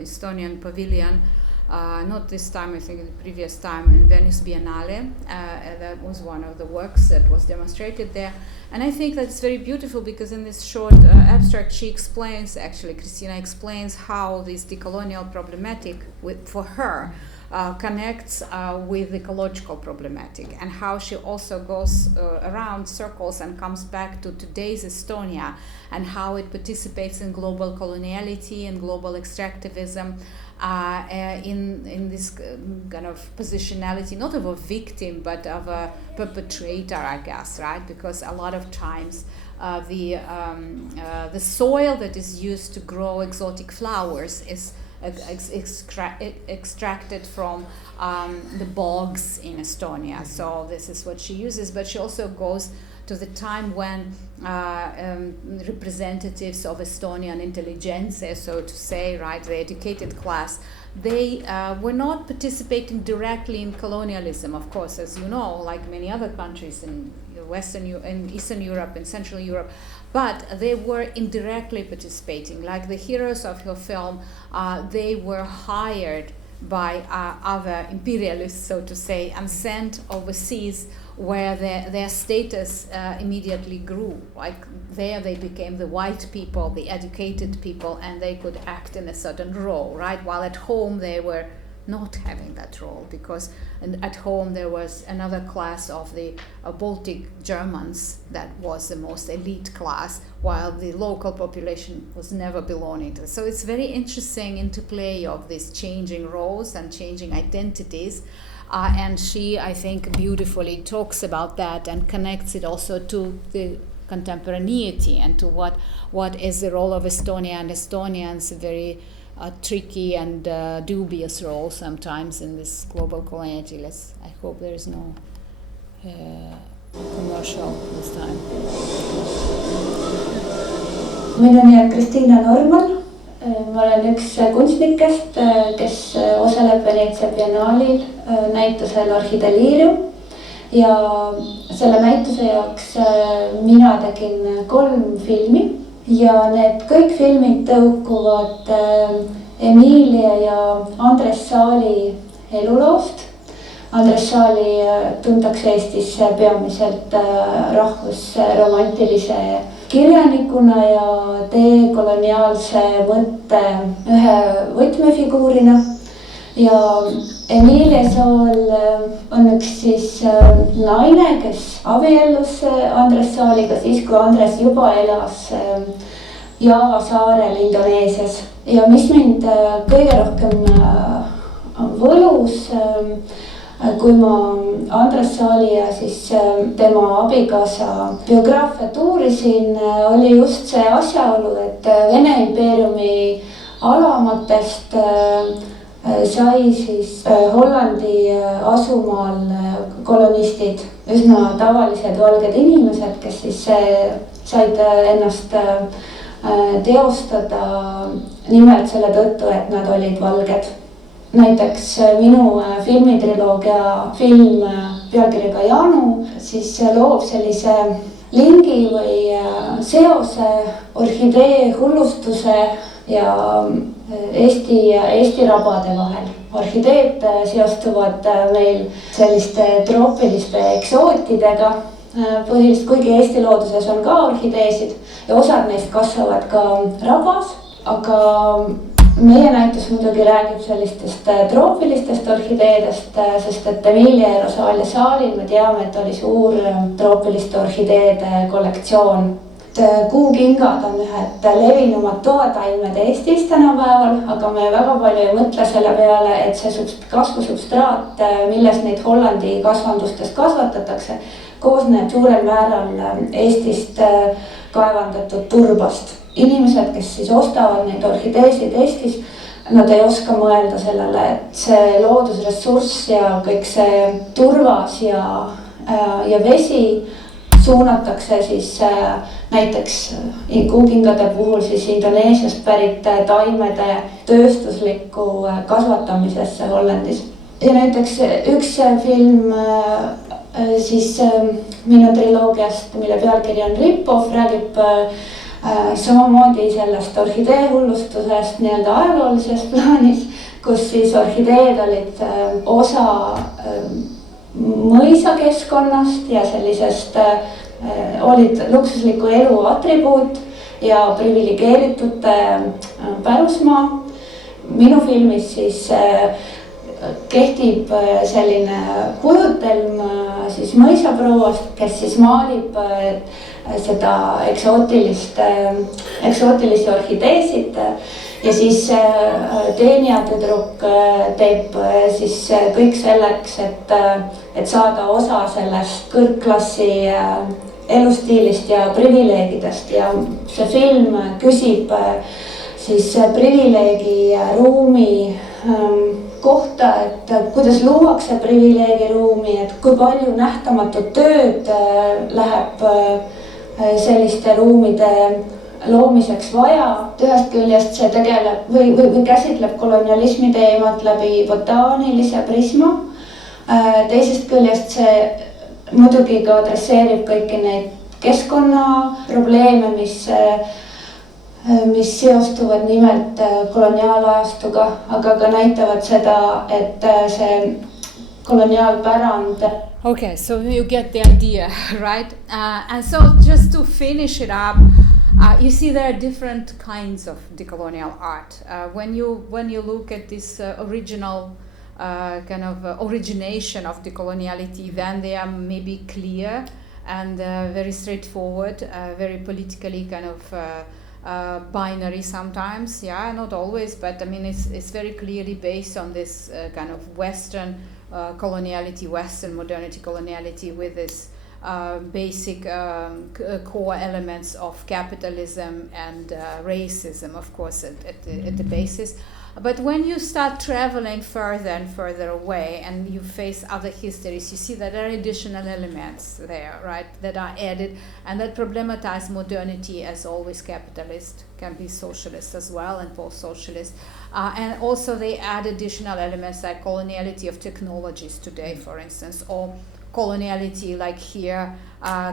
Estonian pavilion, not this time, I think the previous time, in Venice Biennale. That was one of the works that was demonstrated there. And I think that's very beautiful because in this short abstract she explains, actually Kristina explains how this decolonial problematic for her connects with the ecological problematic, and how she also goes around circles and comes back to today's Estonia and how it participates in global coloniality and global extractivism in this kind of positionality, not of a victim but of a perpetrator, I guess, right? Because a lot of times the soil that is used to grow exotic flowers is extracted from the bogs in Estonia. So this is what she uses, but she also goes to the time when representatives of Estonian intelligentsia, so to say, right, the educated class, they were not participating directly in colonialism, of course, as you know, like many other countries in in Eastern Europe and Central Europe, but they were indirectly participating. Like the heroes of her film, they were hired by other imperialists, so to say, and sent overseas where their status immediately grew. Like there they became the white people, the educated people, and they could act in a certain role, right? While at home they were not having that role, because at home there was another class of the Baltic Germans that was the most elite class, while the local population was never belonging to. So it's very interesting interplay of these changing roles and changing identities. And she, I think, beautifully talks about that and connects it also to the contemporaneity and to what is the role of Estonia and Estonians, a very tricky and dubious role sometimes in this global coloniality. I hope there is no commercial this time. Minu nimi on Kristina Norman. Ma olen üks kunstnikest, kes osaleb Veneetsia biennaalil näitusel Orhideliirium. Ja selle näituse jaoks mina tegin 3 filmi. Ja need kõik filmid tõukuvad Emilia ja Andres Saali eluloost. Andres Saali tuntakse Eestis peamiselt rahvusromantilise kirjanikuna ja dekoloniaalse mõtte ühe võtmefiguurina. Ja Emilia Saal on üks siis naine, kes abiellus Andres Saaliga siis, kui Andres juba elas Java saarel Indoneesias. Ja mis mind kõige rohkem võlus, kui ma Andresse oli ja siis tema abikaasa biograafiat uurisin, oli just see asjaolu, et Vene impeeriumi alamatest sai siis Hollandi asumaal kolonistid, üsna tavalised valged inimesed, kes siis said ennast teostada nimelt selle tõttu, et nad olid valged. Näiteks minu filmitriloogia film pealkirjaga Janu siis loob sellise lingi või seose orhidee hullustuse ja Eesti rabade vahel. Orhideed seostuvad meil selliste troopiliste eksootidega põhiliselt, kuigi Eesti looduses on ka orhideesid ja osad neist kasvavad ka rabas, aga meie näitus muidugi räägib sellistest troopilistest orhideedest, sest et Emilia-Rosaalia saalil me teame, et oli suur troopiliste orhideede kollektsioon. Kuukingad on ühed levinumad toataimed Eestis tänapäeval, aga me väga palju ei mõtle selle peale, et see kasvusubstraat, milles neid Hollandi kasvandustes kasvatatakse, koosneb suurel määral Eestist kaevandatud turbast. Inimesed, kes siis ostavad neid orhideesid Eestis, nad ei oska mõelda sellele, et see loodusressurss ja kõik see turvas ja vesi suunatakse siis näiteks kuukingade puhul siis Indoneesiast pärit taimede tööstuslikku kasvatamisesse Hollandis. Ja näiteks üks film siis minu triloogiast, mille pealkiri on Rip-Off, räägib samamoodi sellest orhidee hullustusest nii-öelda ajaloolises plaanis, kus siis orhideed olid osa mõisakeskkonnast ja sellisest olid luksusliku elu atribuut ja priviligeeritute pärusmaa. Minu filmis siis kehtib selline kujutelm siis mõisaprouast, kes siis maalib seda eksootilisi orhideesid ja siis teenijatüdruk teeb siis kõik selleks, et saada osa sellest kõrgklassi elustiilist ja privileegidest ja see film küsib siis privileegi ruumi kohta, et kuidas luuakse privileegiruumi, et kui palju nähtamatut tööd läheb selliste ruumide loomiseks vaja. Ühest küljest see tegeleb või käsitleb kolonialismi teemat läbi botaanilise prisma. Teisest küljest see muidugi ka adresseerib kõiki neid keskkonnaprobleeme, mis seostuvad nimelt koloniaalajastuga, aga ka näitavad seda, et see koloniaalpärand. Okay, so you get the idea, right? And so just to finish it up, you see there are different kinds of decolonial art. When you look at this original kind of origination of decoloniality, then they are maybe clear and very straightforward, very politically kind of binary sometimes, yeah, not always, but I mean it's very clearly based on this kind of Western coloniality, Western modernity coloniality with this basic core elements of capitalism and racism, of course, at the basis. But when you start traveling further and further away and you face other histories, you see that there are additional elements there, right, that are added and that problematize modernity as always capitalist, can be socialist as well and post-socialist. And also they add additional elements like coloniality of technologies today, for instance, or coloniality like here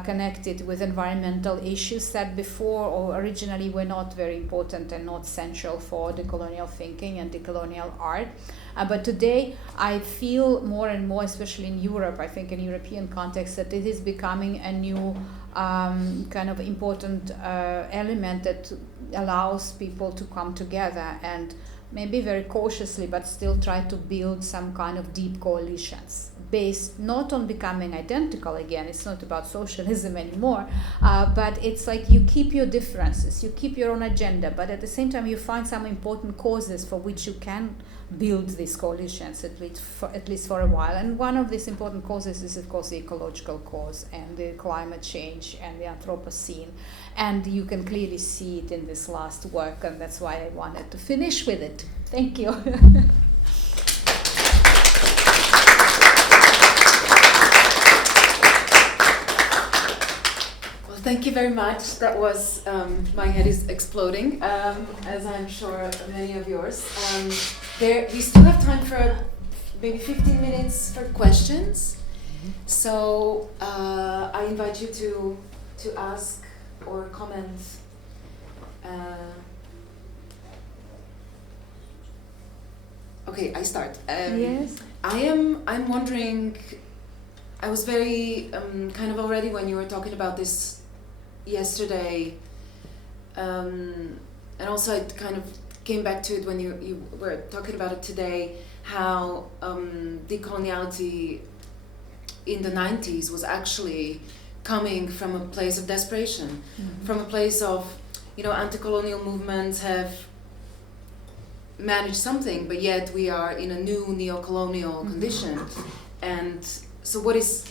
connected with environmental issues that before or originally were not very important and not central for decolonial thinking and decolonial art. But today I feel more and more, especially in Europe, I think in European context, that it is becoming a new kind of important element that allows people to come together and maybe very cautiously but still try to build some kind of deep coalitions based not on becoming identical again, it's not about socialism anymore, but it's like you keep your differences, you keep your own agenda, but at the same time you find some important causes for which you can build these coalitions at least for a while. And one of these important causes is, of course, the ecological cause and the climate change and the Anthropocene. And you can clearly see it in this last work, and that's why I wanted to finish with it. Thank you. Thank you very much. That was, my head is exploding, as I'm sure many of yours. We still have time for maybe 15 minutes for questions. So I invite you to ask or comment. Okay, I start. Yes. I'm wondering, I was very kind of already when you were talking about this yesterday, and also I kind of came back to it when you were talking about it today, how decoloniality in the 90s was actually coming from a place of desperation, from a place of, anti-colonial movements have managed something, but yet we are in a new neo-colonial condition. And so what is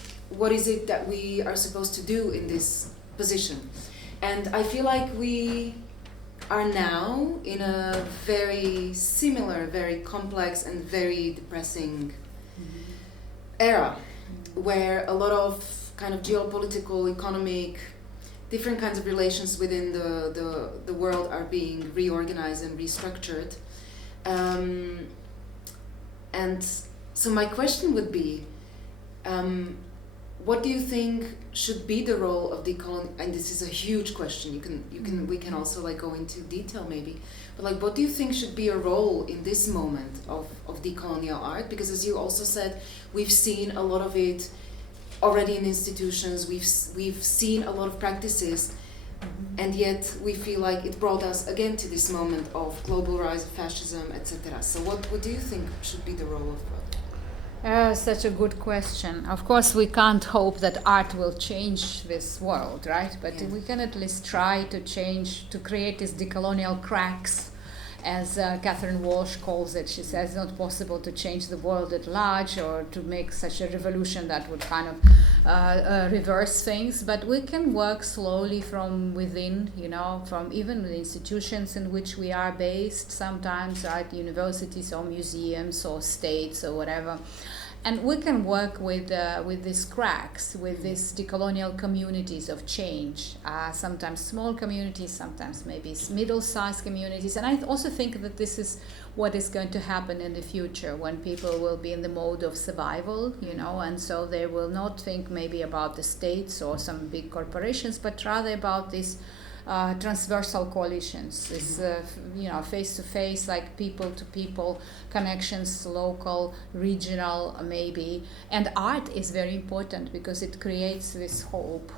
it that we are supposed to do in this position? And I feel like we are now in a very similar, very complex and very depressing era, where a lot of kind of geopolitical, economic, different kinds of relations within the world are being reorganized and restructured. And so my question would be, what do you think should be the role of decolonial? And this is a huge question. We can also like go into detail maybe. But like, what do you think should be a role in this moment of decolonial art? Because as you also said, we've seen a lot of it already in institutions. We've seen a lot of practices, and yet we feel like it brought us again to this moment of global rise of fascism, etc. So what do you think should be the role of Such a good question. Of course, we can't hope that art will change this world, right? But we can at least try to create these decolonial cracks, as Catherine Walsh calls it. She says it's not possible to change the world at large or to make such a revolution that would kind of reverse things, but we can work slowly from within, from even the institutions in which we are based sometimes, right? Universities or museums or states or whatever. And we can work with these cracks, with these decolonial communities of change, sometimes small communities, sometimes maybe middle-sized communities. And I also think that this is what is going to happen in the future, when people will be in the mode of survival, and so they will not think maybe about the states or some big corporations, but rather about these transversal coalitions, this face-to-face, like people-to-people connections, local, regional, maybe. And art is very important because it creates this hope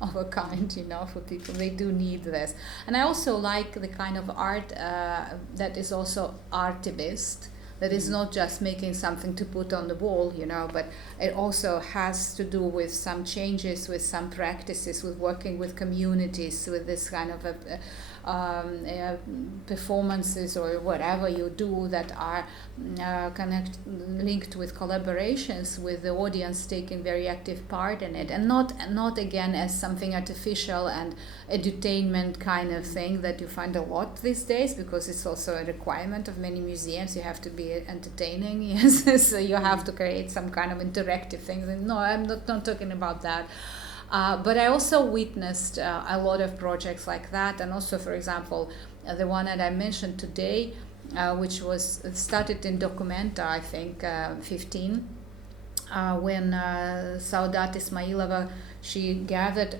of a kind, for people. They do need this. And I also like the kind of art that is also artivist, that is not just making something to put on the wall, but it also has to do with some changes, with some practices, with working with communities, with this kind of performances or whatever you do that are linked with collaborations with the audience taking very active part in it, and not again as something artificial and edutainment kind of thing that you find a lot these days, because it's also a requirement of many museums. You have to be entertaining, yes, so you have to create some kind of interactive things. And no, I'm not talking about that. But I also witnessed a lot of projects like that, and also, for example, the one that I mentioned today, which was started in Documenta, I think, 15, when Saudat Ismailova, she gathered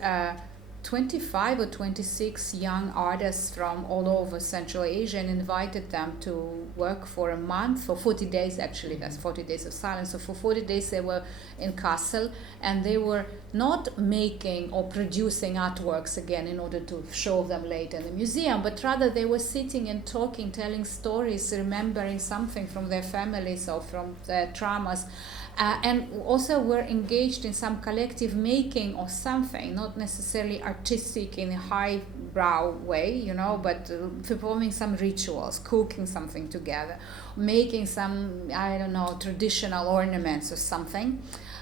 25 or 26 young artists from all over Central Asia and invited them to work for a month, for 40 days actually, that's 40 days of silence. So for 40 days they were in Kassel, and they were not making or producing artworks again in order to show them later in the museum, but rather they were sitting and talking, telling stories, remembering something from their families or from their traumas. And also we're engaged in some collective making of something, not necessarily artistic in a highbrow way, you know, but performing some rituals, cooking something together, making some, I don't know, traditional ornaments or something.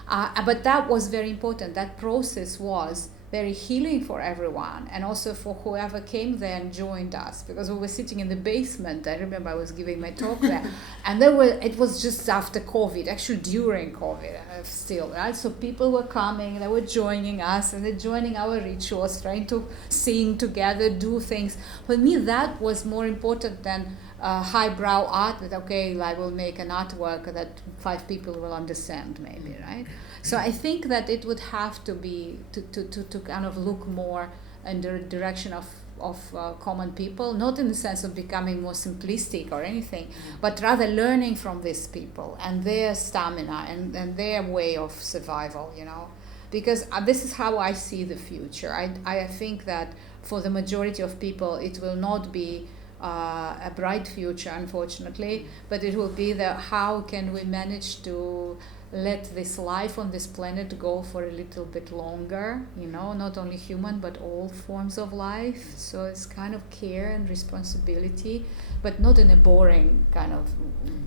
But that was very important. That process was very healing for everyone, and also for whoever came there and joined us, because we were sitting in the basement. I remember I was giving my talk there, and it was just after COVID, actually during COVID still, right? So people were coming, they were joining us, and they're joining our rituals, trying to sing together, do things. For me, that was more important than highbrow art, that okay, I will make an artwork that 5 people will understand maybe, right? So I think that it would have to be to kind of look more in the direction of common people, not in the sense of becoming more simplistic or anything, but rather learning from these people and their stamina and their way of survival, you know, because this is how I see the future. I think that for the majority of people it will not be a bright future, unfortunately, but it will be how can we manage to let this life on this planet go for a little bit longer, you know, not only human but all forms of life. So it's kind of care and responsibility, but not in a boring kind of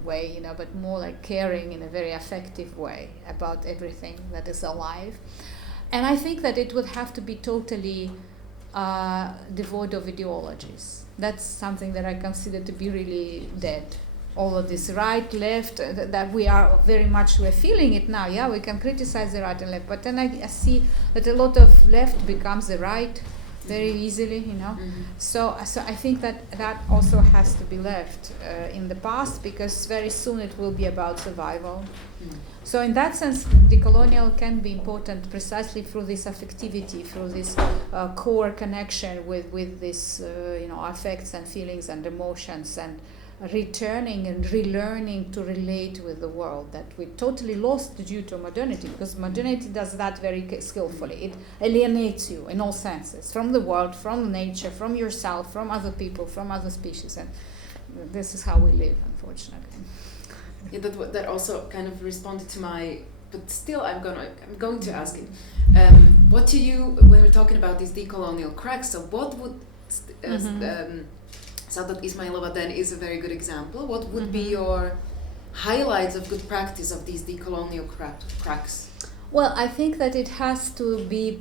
way, you know, but more like caring in a very affective way about everything that is alive. And I think that it would have to be totally devoid of ideologies. That's something that I consider to be really dead. All of this right, left, that we are very much, we're feeling it now. Yeah, we can criticize the right and left, but then I see that a lot of left becomes the right very easily, you know. So I think that also has to be left in the past, because very soon it will be about survival. So in that sense, decolonial can be important precisely through this affectivity, through this core connection with this, you know, affects and feelings and emotions, and returning and relearning to relate with the world that we totally lost due to modernity, because modernity does that very skillfully. It alienates you in all senses, from the world, from nature, from yourself, from other people, from other species, and this is how we live, unfortunately. Yeah, that also kind of responded to my, but still I'm going to ask it. What do you, when we're talking about these decolonial cracks, so what would Sadat Ismailova then is a very good example. What would be your highlights of good practice of these decolonial cracks? Well, I think that it has to be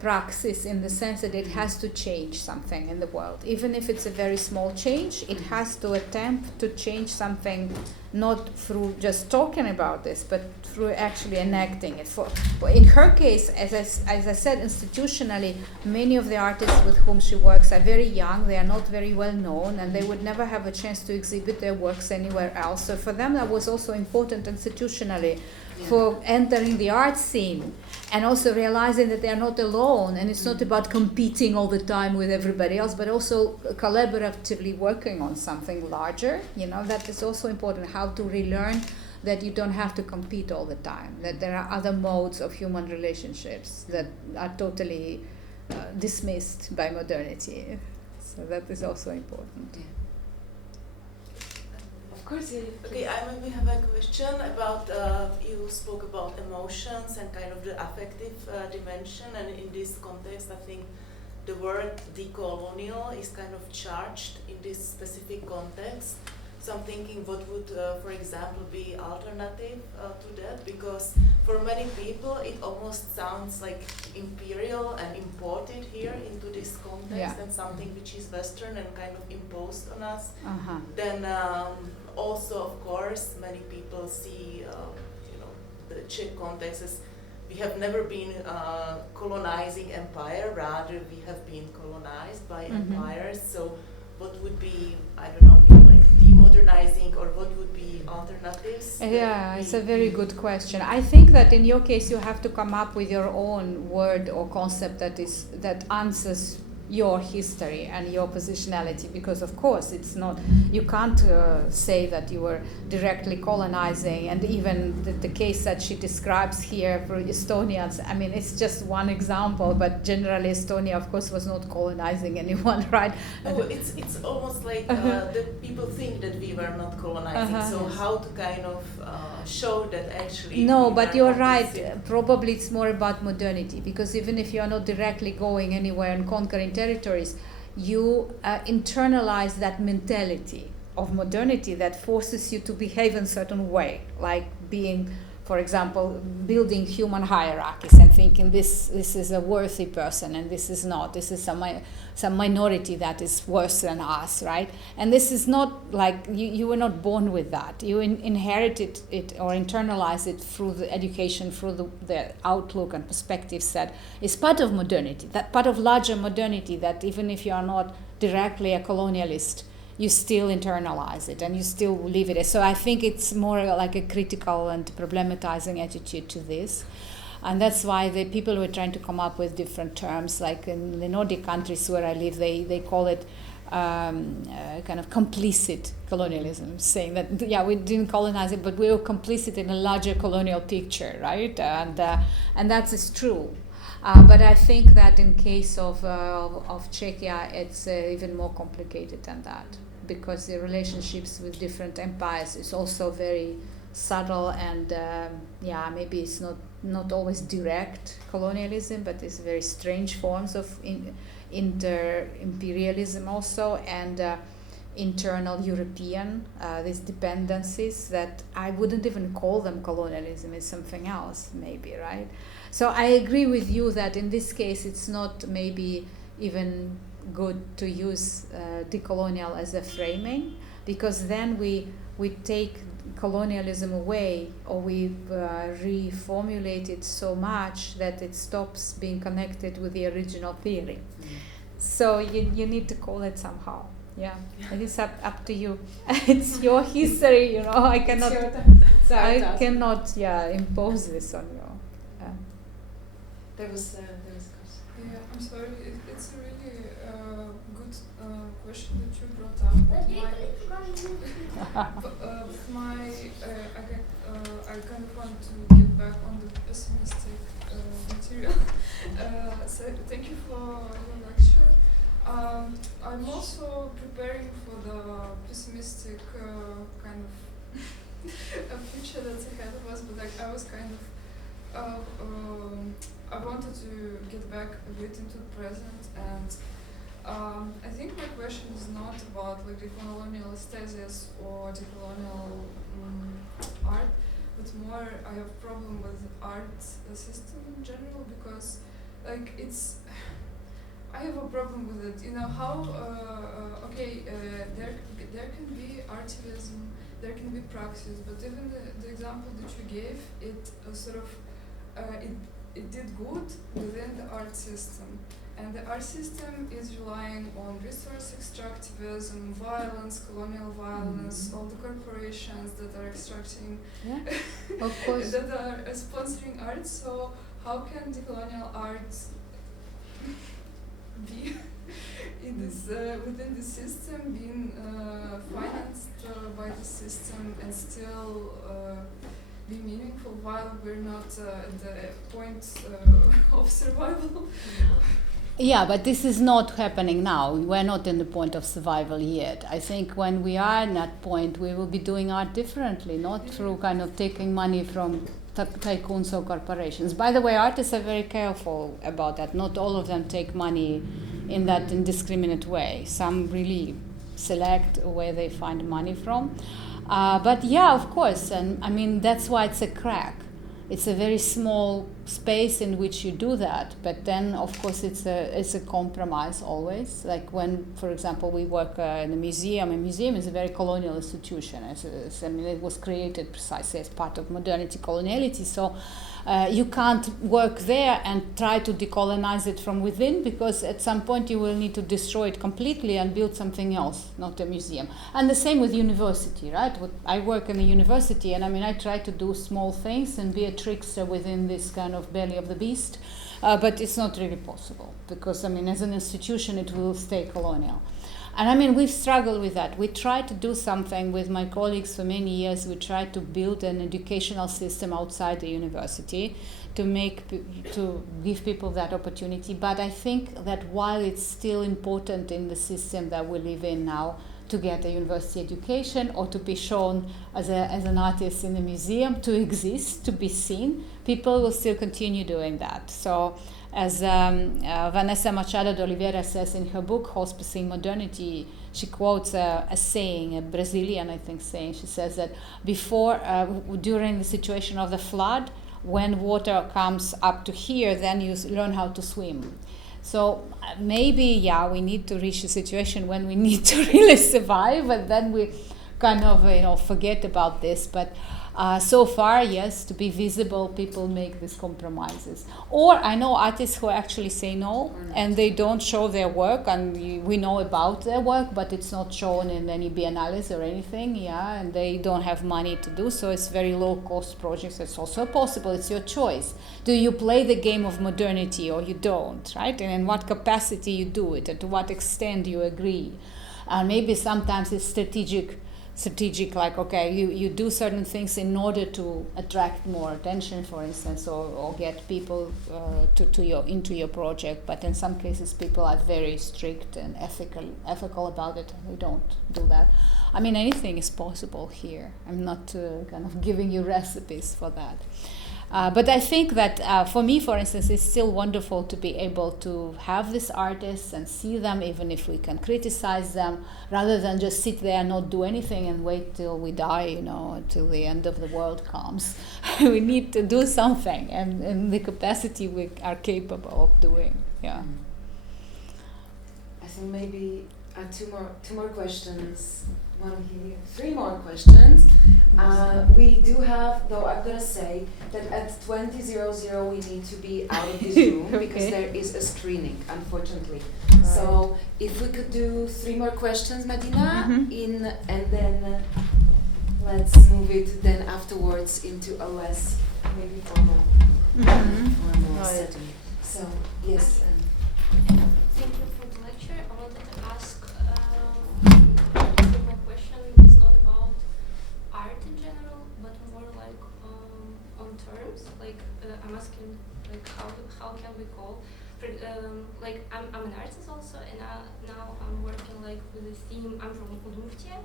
praxis, in the sense that it has to change something in the world. Even if it's a very small change, it has to attempt to change something, not through just talking about this, but through actually enacting it. In her case, as I said, institutionally, many of the artists with whom she works are very young, they are not very well known, and they would never have a chance to exhibit their works anywhere else. So for them that was also important institutionally, for entering the art scene, and also realizing that they are not alone, and it's not about competing all the time with everybody else, but also collaboratively working on something larger. You know, that is also important, how to relearn that you don't have to compete all the time, that there are other modes of human relationships that are totally dismissed by modernity. So that is also important. Okay, I maybe have a question about, you spoke about emotions and kind of the affective dimension, and in this context I think the word decolonial is kind of charged in this specific context. So I'm thinking what would, for example, be alternative to that, because for many people it almost sounds like imperial and imported here into this context, and something which is Western and kind of imposed on us. Then also, of course, many people see, the Czech context as we have never been colonizing empire, rather we have been colonized by empires. So what would be, I don't know, maybe like demodernizing, or what would be alternatives? Yeah, it's a very good question. I think that in your case you have to come up with your own word or concept that answers your history and your positionality, because of course it's not, you can't say that you were directly colonizing, and even the case that she describes here for Estonians, I mean, it's just one example, but generally Estonia of course was not colonizing anyone, right? Oh, it's almost like that people think that we were not colonizing, so yes. how to kind of show that actually No, we but were you're not right. missing. Probably it's more about modernity, because even if you are not directly going anywhere and conquering territories, you internalize that mentality of modernity that forces you to behave in a certain way, like being, for example, building human hierarchies and thinking this is a worthy person and this is not. This is some minority that is worse than us, right? And this is not like you were not born with that. You inherited it or internalized it through the education, through the outlook and perspectives that is part of modernity, that part of larger modernity that even if you are not directly a colonialist, you still internalize it and you still live it. So I think it's more like a critical and problematizing attitude to this. And that's why the people were trying to come up with different terms, like in the Nordic countries where I live, they call it kind of complicit colonialism, saying that, yeah, we didn't colonize it, but we were complicit in a larger colonial picture, right? And that is true. But I think that in case of Czechia, it's even more complicated than that, because the relationships with different empires is also very subtle and maybe it's not always direct colonialism, but it's very strange forms of inter-imperialism also, and internal European, these dependencies that I wouldn't even call them colonialism, it's something else maybe, right? So I agree with you that in this case it's not maybe even good to use decolonial as a framing, because then we take colonialism away, or we reformulate it so much that it stops being connected with the original theory. So you need to call it somehow. Yeah, it is up to you. It's your history, you know. I cannot impose this on you. There was a question. Yeah, I'm sorry. It's a really good question that you brought up. I kind of want to get back on the pessimistic material. So thank you for your lecture. I'm also preparing for the pessimistic kind of future that's ahead of us, but I was kind of I wanted to get back a bit into the present, and I think my question is not about like decolonial aesthesis or decolonial art, but more I have a problem with art system in general, because like I have a problem with it. You know how there can be artivism, there can be praxis, but even the example that you gave, it sort of it did good within the art system, and the art system is relying on resource extractivism, violence, colonial violence, all the corporations that are extracting, of course, that are sponsoring art. So how can decolonial art be in this within the system, being financed by the system, and still be meaningful while we're not at the point of survival? Yeah, but this is not happening now. We're not in the point of survival yet. I think when we are in that point, we will be doing art differently, not through kind of taking money from tycoons or corporations. By the way, artists are very careful about that. Not all of them take money in that indiscriminate way. Some really select where they find money from. But yeah, of course, and I mean, that's why it's a crack. It's a very small space in which you do that, but then of course it's a compromise always. Like when, for example, we work in a museum. A museum is a very colonial institution. I mean, it was created precisely as part of modernity, coloniality. So you can't work there and try to decolonize it from within, because at some point you will need to destroy it completely and build something else, not a museum. And the same with university, right? I work in a university, and I mean, I try to do small things and be a trickster within this kind of belly of the beast. but it's not really possible because, I mean, as an institution, it will stay colonial. And I mean, we've struggled with that. We tried to do something with my colleagues for many years. We tried to build an educational system outside the university to give people that opportunity. But I think that while it's still important in the system that we live in now to get a university education or to be shown as an artist in a museum, to exist, to be seen, people will still continue doing that. So as Vanessa Machado de Oliveira says in her book, Hospicing Modernity, she quotes a saying, a Brazilian, I think, saying. She says that during the situation of the flood, when water comes up to here, then you learn how to swim. So maybe, we need to reach a situation when we need to really survive, and then we kind of, forget about this. But so far, yes, to be visible, people make these compromises. Or I know artists who actually say no, and they don't show their work, and we know about their work, but it's not shown in any biennales or anything, and they don't have money to do so. It's very low-cost projects. It's also possible. It's your choice. Do you play the game of modernity or you don't, right? And in what capacity you do it, and to what extent you agree. Maybe sometimes it's strategic, like, okay, you do certain things in order to attract more attention, for instance, or get people into your project. But in some cases, people are very strict and ethical about it, and we don't do that. I mean, anything is possible here. I'm not kind of giving you recipes for that. But I think that for me, for instance, it's still wonderful to be able to have these artists and see them, even if we can criticize them, rather than just sit there and not do anything and wait till we die, until the end of the world comes. We need to do something, and in the capacity we are capable of doing. Yeah. I think maybe two more questions. One here, 3 more questions. We do have, though I'm gonna say that at 20:00 we need to be out of this room Okay. because there is a screening, unfortunately. Right. So if we could do 3 more questions, Madina, and then let's move it then afterwards into a less maybe formal setting. So yes. Thank you for the lecture. I wanted to ask, my question is not about art in general, but more like on terms. Like I'm asking, like how can we call? Like I'm an artist also, and now I'm working like with the theme. I'm from Udmurtia,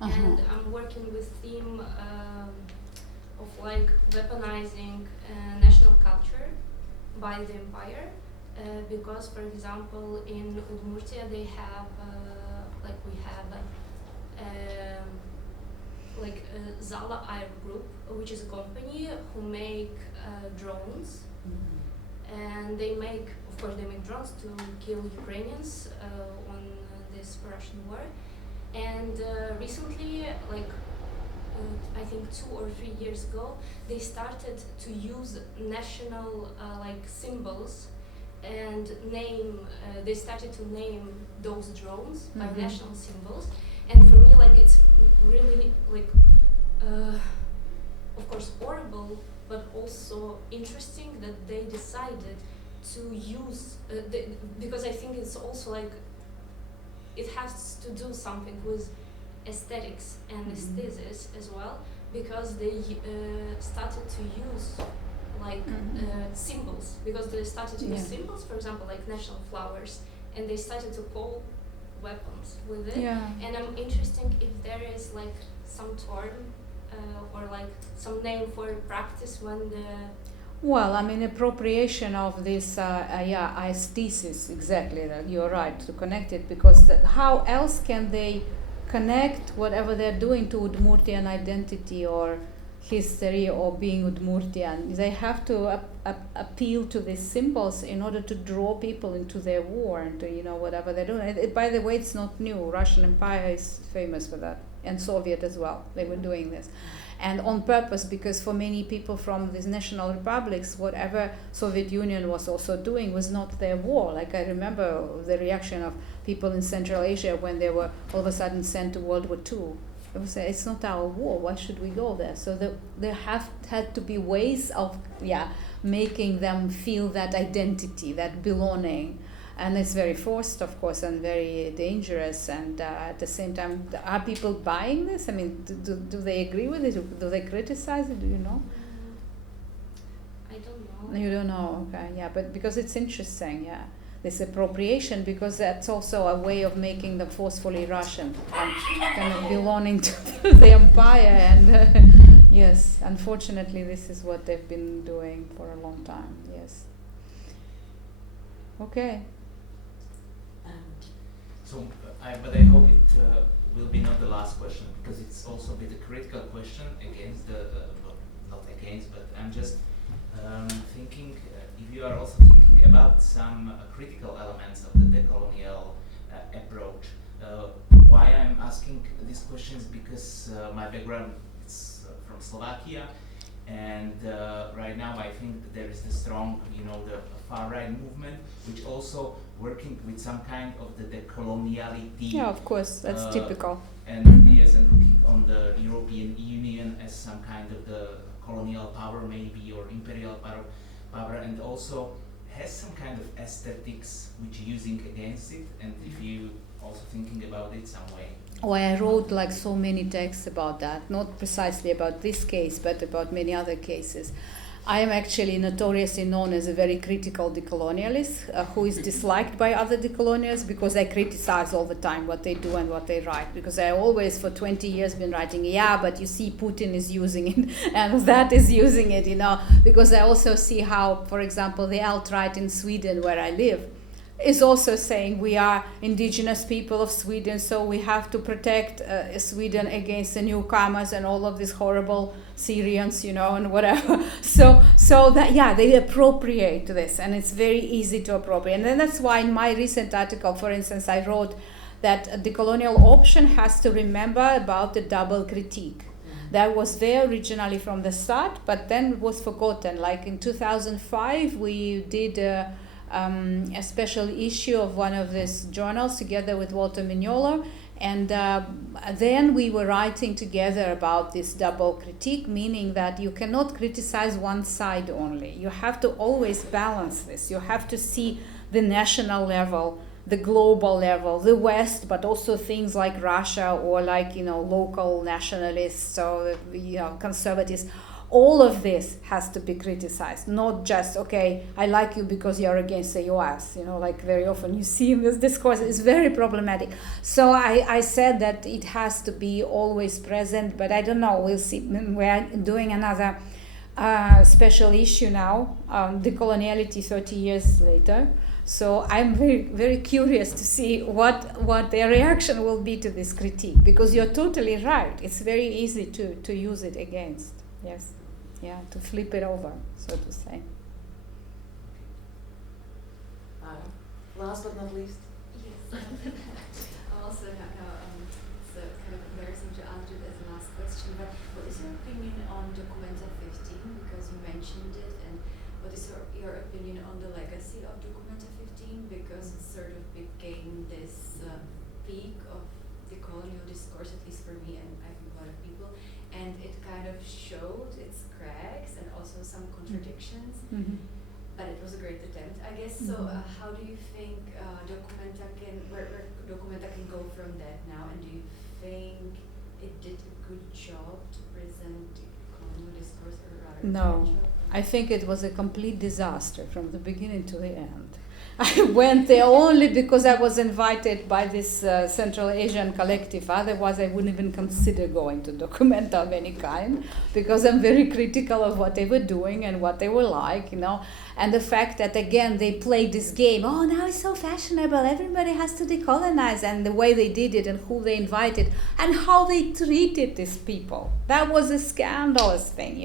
and I'm working with theme of like weaponizing national culture by the empire. Because, for example, in Udmurtia they have, Zala Air Group, which is a company who make drones, and they make drones to kill Ukrainians on this Russian war. And recently, I think 2 or 3 years ago, they started to use national symbols and they started to name those drones by national symbols. And for me, it's really of course horrible, but also interesting that they decided to use because I think it's also it has to do something with aesthetics and aesthesis as well, because they started to use symbols, because they started to use symbols, for example, like national flowers, and they started to call weapons with it. And I'm interested if there is some term or some name for practice when the Well, I mean, appropriation of this, aesthesis, exactly, you're right, to connect it, because how else can they connect whatever they're doing to Udmurtian identity or history or being Udmurtian? They have to appeal to these symbols in order to draw people into their war and to, whatever they're doing. By the way, it's not new. Russian Empire is famous for that, and Soviet as well. They were doing this. And on purpose, because for many people from these national republics, whatever Soviet Union was also doing was not their war. Like, I remember the reaction of people in Central Asia when they were all of a sudden sent to World War II. it was, it's not our war. Why should we go there? So there had to be ways of making them feel that identity, that belonging, and it's very forced, of course, and very dangerous. And at the same time, are people buying this? I mean, do they agree with it? Do they criticize it? Do you know? I don't know. You don't know, okay, yeah, but because it's interesting, this appropriation, because that's also a way of making them forcefully Russian, and kind of belonging to the empire, and yes, unfortunately, this is what they've been doing for a long time, yes. Okay. But I hope it will be not the last question, because it's also a bit a critical question against not against, but I'm just thinking if you are also thinking about some critical elements of the decolonial approach. Why I'm asking these questions, because my background is from Slovakia, and right now I think that there is the strong, the far-right movement, which also working with some kind of the decoloniality. Yeah, of course, that's typical. And yes, and looking on the European Union as some kind of the colonial power maybe, or imperial power, and also has some kind of aesthetics which using against it, and if you also thinking about it some way. Oh, I wrote like so many texts about that, not precisely about this case, but about many other cases. I am actually notoriously known as a very critical decolonialist who is disliked by other decolonials because I criticize all the time what they do and what they write. Because I always, for 20 years, been writing, but you see Putin is using it and that is using it, Because I also see how, for example, the alt-right in Sweden, where I live, is also saying we are indigenous people of Sweden, so we have to protect Sweden against the newcomers and all of these horrible Syrians, and whatever. So that, they appropriate this, and it's very easy to appropriate. And then that's why in my recent article, for instance, I wrote that the colonial option has to remember about the double critique. That was there originally from the start, but then it was forgotten. Like in 2005, we did a special issue of one of these journals together with Walter Mignolo, and then we were writing together about this double critique, meaning that you cannot criticize one side only. You have to always balance this. You have to see the national level, the global level, the West, but also things like Russia or like, local nationalists or, conservatives. All of this has to be criticized, not just, okay, I like you because you're against the US, like very often you see in this discourse, it's very problematic. So I said that it has to be always present, but I don't know, we'll see. We're doing another special issue now, decoloniality 30 years later. So I'm very, very curious to see what their reaction will be to this critique, because you're totally right. It's very easy to use it against, yes. Yeah, to flip it over, so to say. Last but not least. Yes. I also have it's a kind of embarrassing to answer as a last question, but what is your opinion on Documenta 15? Because you mentioned it, and what is your opinion on the legacy of Documenta 15? Because it sort of became this peak of the colonial discourse, at least for me, and I think a lot of people, and it kind of showed its cracks and also some contradictions, but it was a great attempt, I guess. So how do you think where Documenta can go from that now, and do you think it did a good job to present the colonial discourse, or rather No, I think it was a complete disaster from the beginning to the end. I went there only because I was invited by this Central Asian collective. Otherwise, I wouldn't even consider going to Documenta of any kind, because I'm very critical of what they were doing and what they were like, And the fact that, again, they played this game, now it's so fashionable, everybody has to decolonize, and the way they did it and who they invited and how they treated these people. That was a scandalous thing,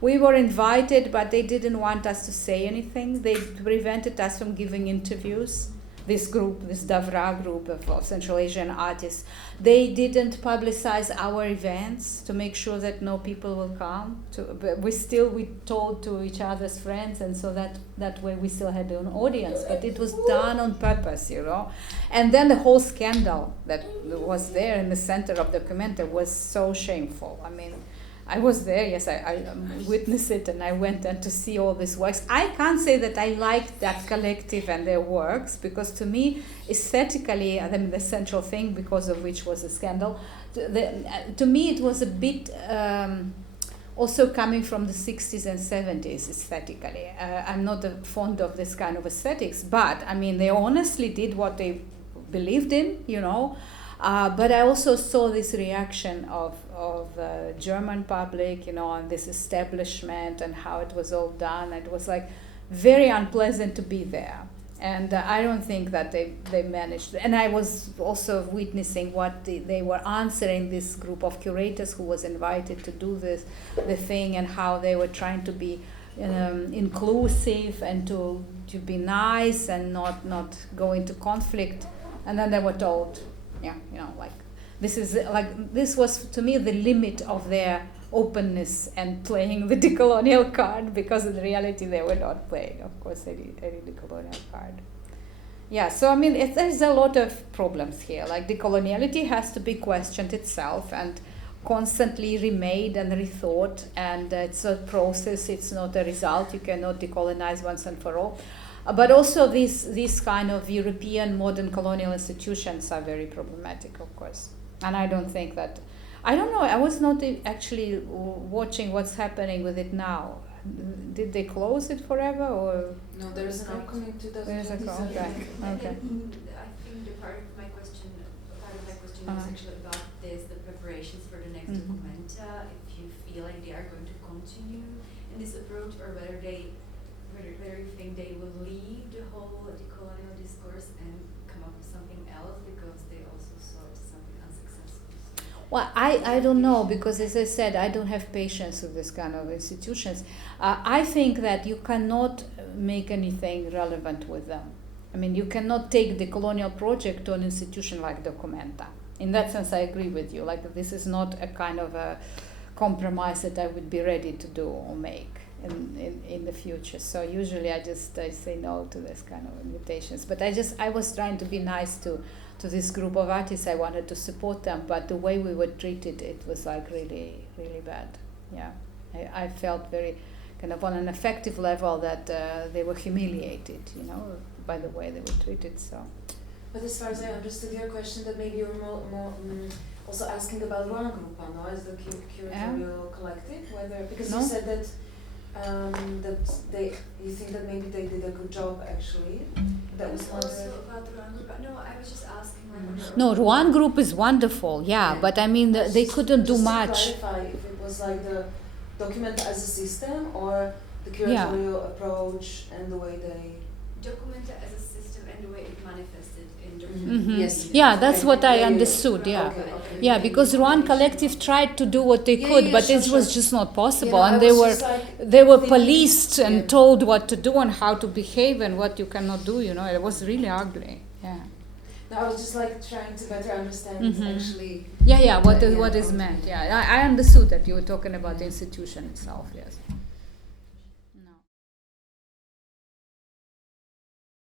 we were invited, but they didn't want us to say anything. They prevented us from giving interviews. this group, this Davra group of Central Asian artists, they didn't publicize our events to make sure that no people will come. But we told to each other's friends, and so that way we still had an audience. But it was done on purpose, you know. And then the whole scandal that was there in the center of the documentary was so shameful. I mean, I was there, yes, I witnessed it, and I went then to see all these works. I can't say that I liked that collective and their works, because to me, aesthetically, I mean, the central thing, because of which was a scandal, to me it was a bit also coming from the 60s and 70s aesthetically. I'm not fond of this kind of aesthetics, but I mean, they honestly did what they believed in, you know. But I also saw this reaction of the German public, you know, on this establishment and how it was all done. It was like very unpleasant to be there. And I don't think that they managed. And I was also witnessing what they were answering, this group of curators who was invited to do the thing, and how they were trying to be inclusive and to be nice and not go into conflict. And then they were told, yeah, you know, like this was to me the limit of their openness and playing the decolonial card, because in reality they were not playing, of course, any decolonial card. Yeah, so I mean, there's a lot of problems here. Like, decoloniality has to be questioned itself and constantly remade and rethought, and it's a process, it's not a result. You cannot decolonize once and for all. But also these kind of European modern colonial institutions are very problematic, of course. And I don't think that, I don't know, I was not actually watching what's happening with it now. Did they close it forever, or? No, there is an outcome in 2027. There is a call, okay. I think the part of my question was actually about the preparations for the next documenta. If you feel like they are going to continue in this approach, or whether you think they will leave the whole decolonial discourse and come up with something else, because they also saw something unsuccessful. Well, I don't know, because as I said, I don't have patience with this kind of institutions. I think that you cannot make anything relevant with them. I mean, you cannot take the colonial project to an institution like Documenta. In that sense, I agree with you. Like, this is not a kind of a compromise that I would be ready to do or make in the future. So usually I say no to this kind of invitations. But I was trying to be nice to this group of artists. I wanted to support them, but the way we were treated, it was like really, really bad. Yeah, I felt very kind of on an affective level that they were humiliated, you know, by the way they were treated. So. But as far as I understood your question, that maybe you're more also asking about Ruan Grupa, no, as the curatorial collective, whether, because you said that you think that maybe they did a good job actually. That was also about Ruan Grupa. No, I was just asking. No, Ruan Group is wonderful, yeah, but I mean they couldn't do much. To clarify if it was like the document as a system, or the curatorial approach and the way they document as a system and the way it manifested in the Yes. Yeah, that's what I understood. Yeah, yeah, because Ruan Collective tried to do what they could, but it was just not possible, and they were policed and told what to do and how to behave and what you cannot do. You know, it was really ugly. Yeah. No, I was just like trying to better understand actually. Yeah, what is meant. Yeah, I understood that you were talking about the institution itself. Yes.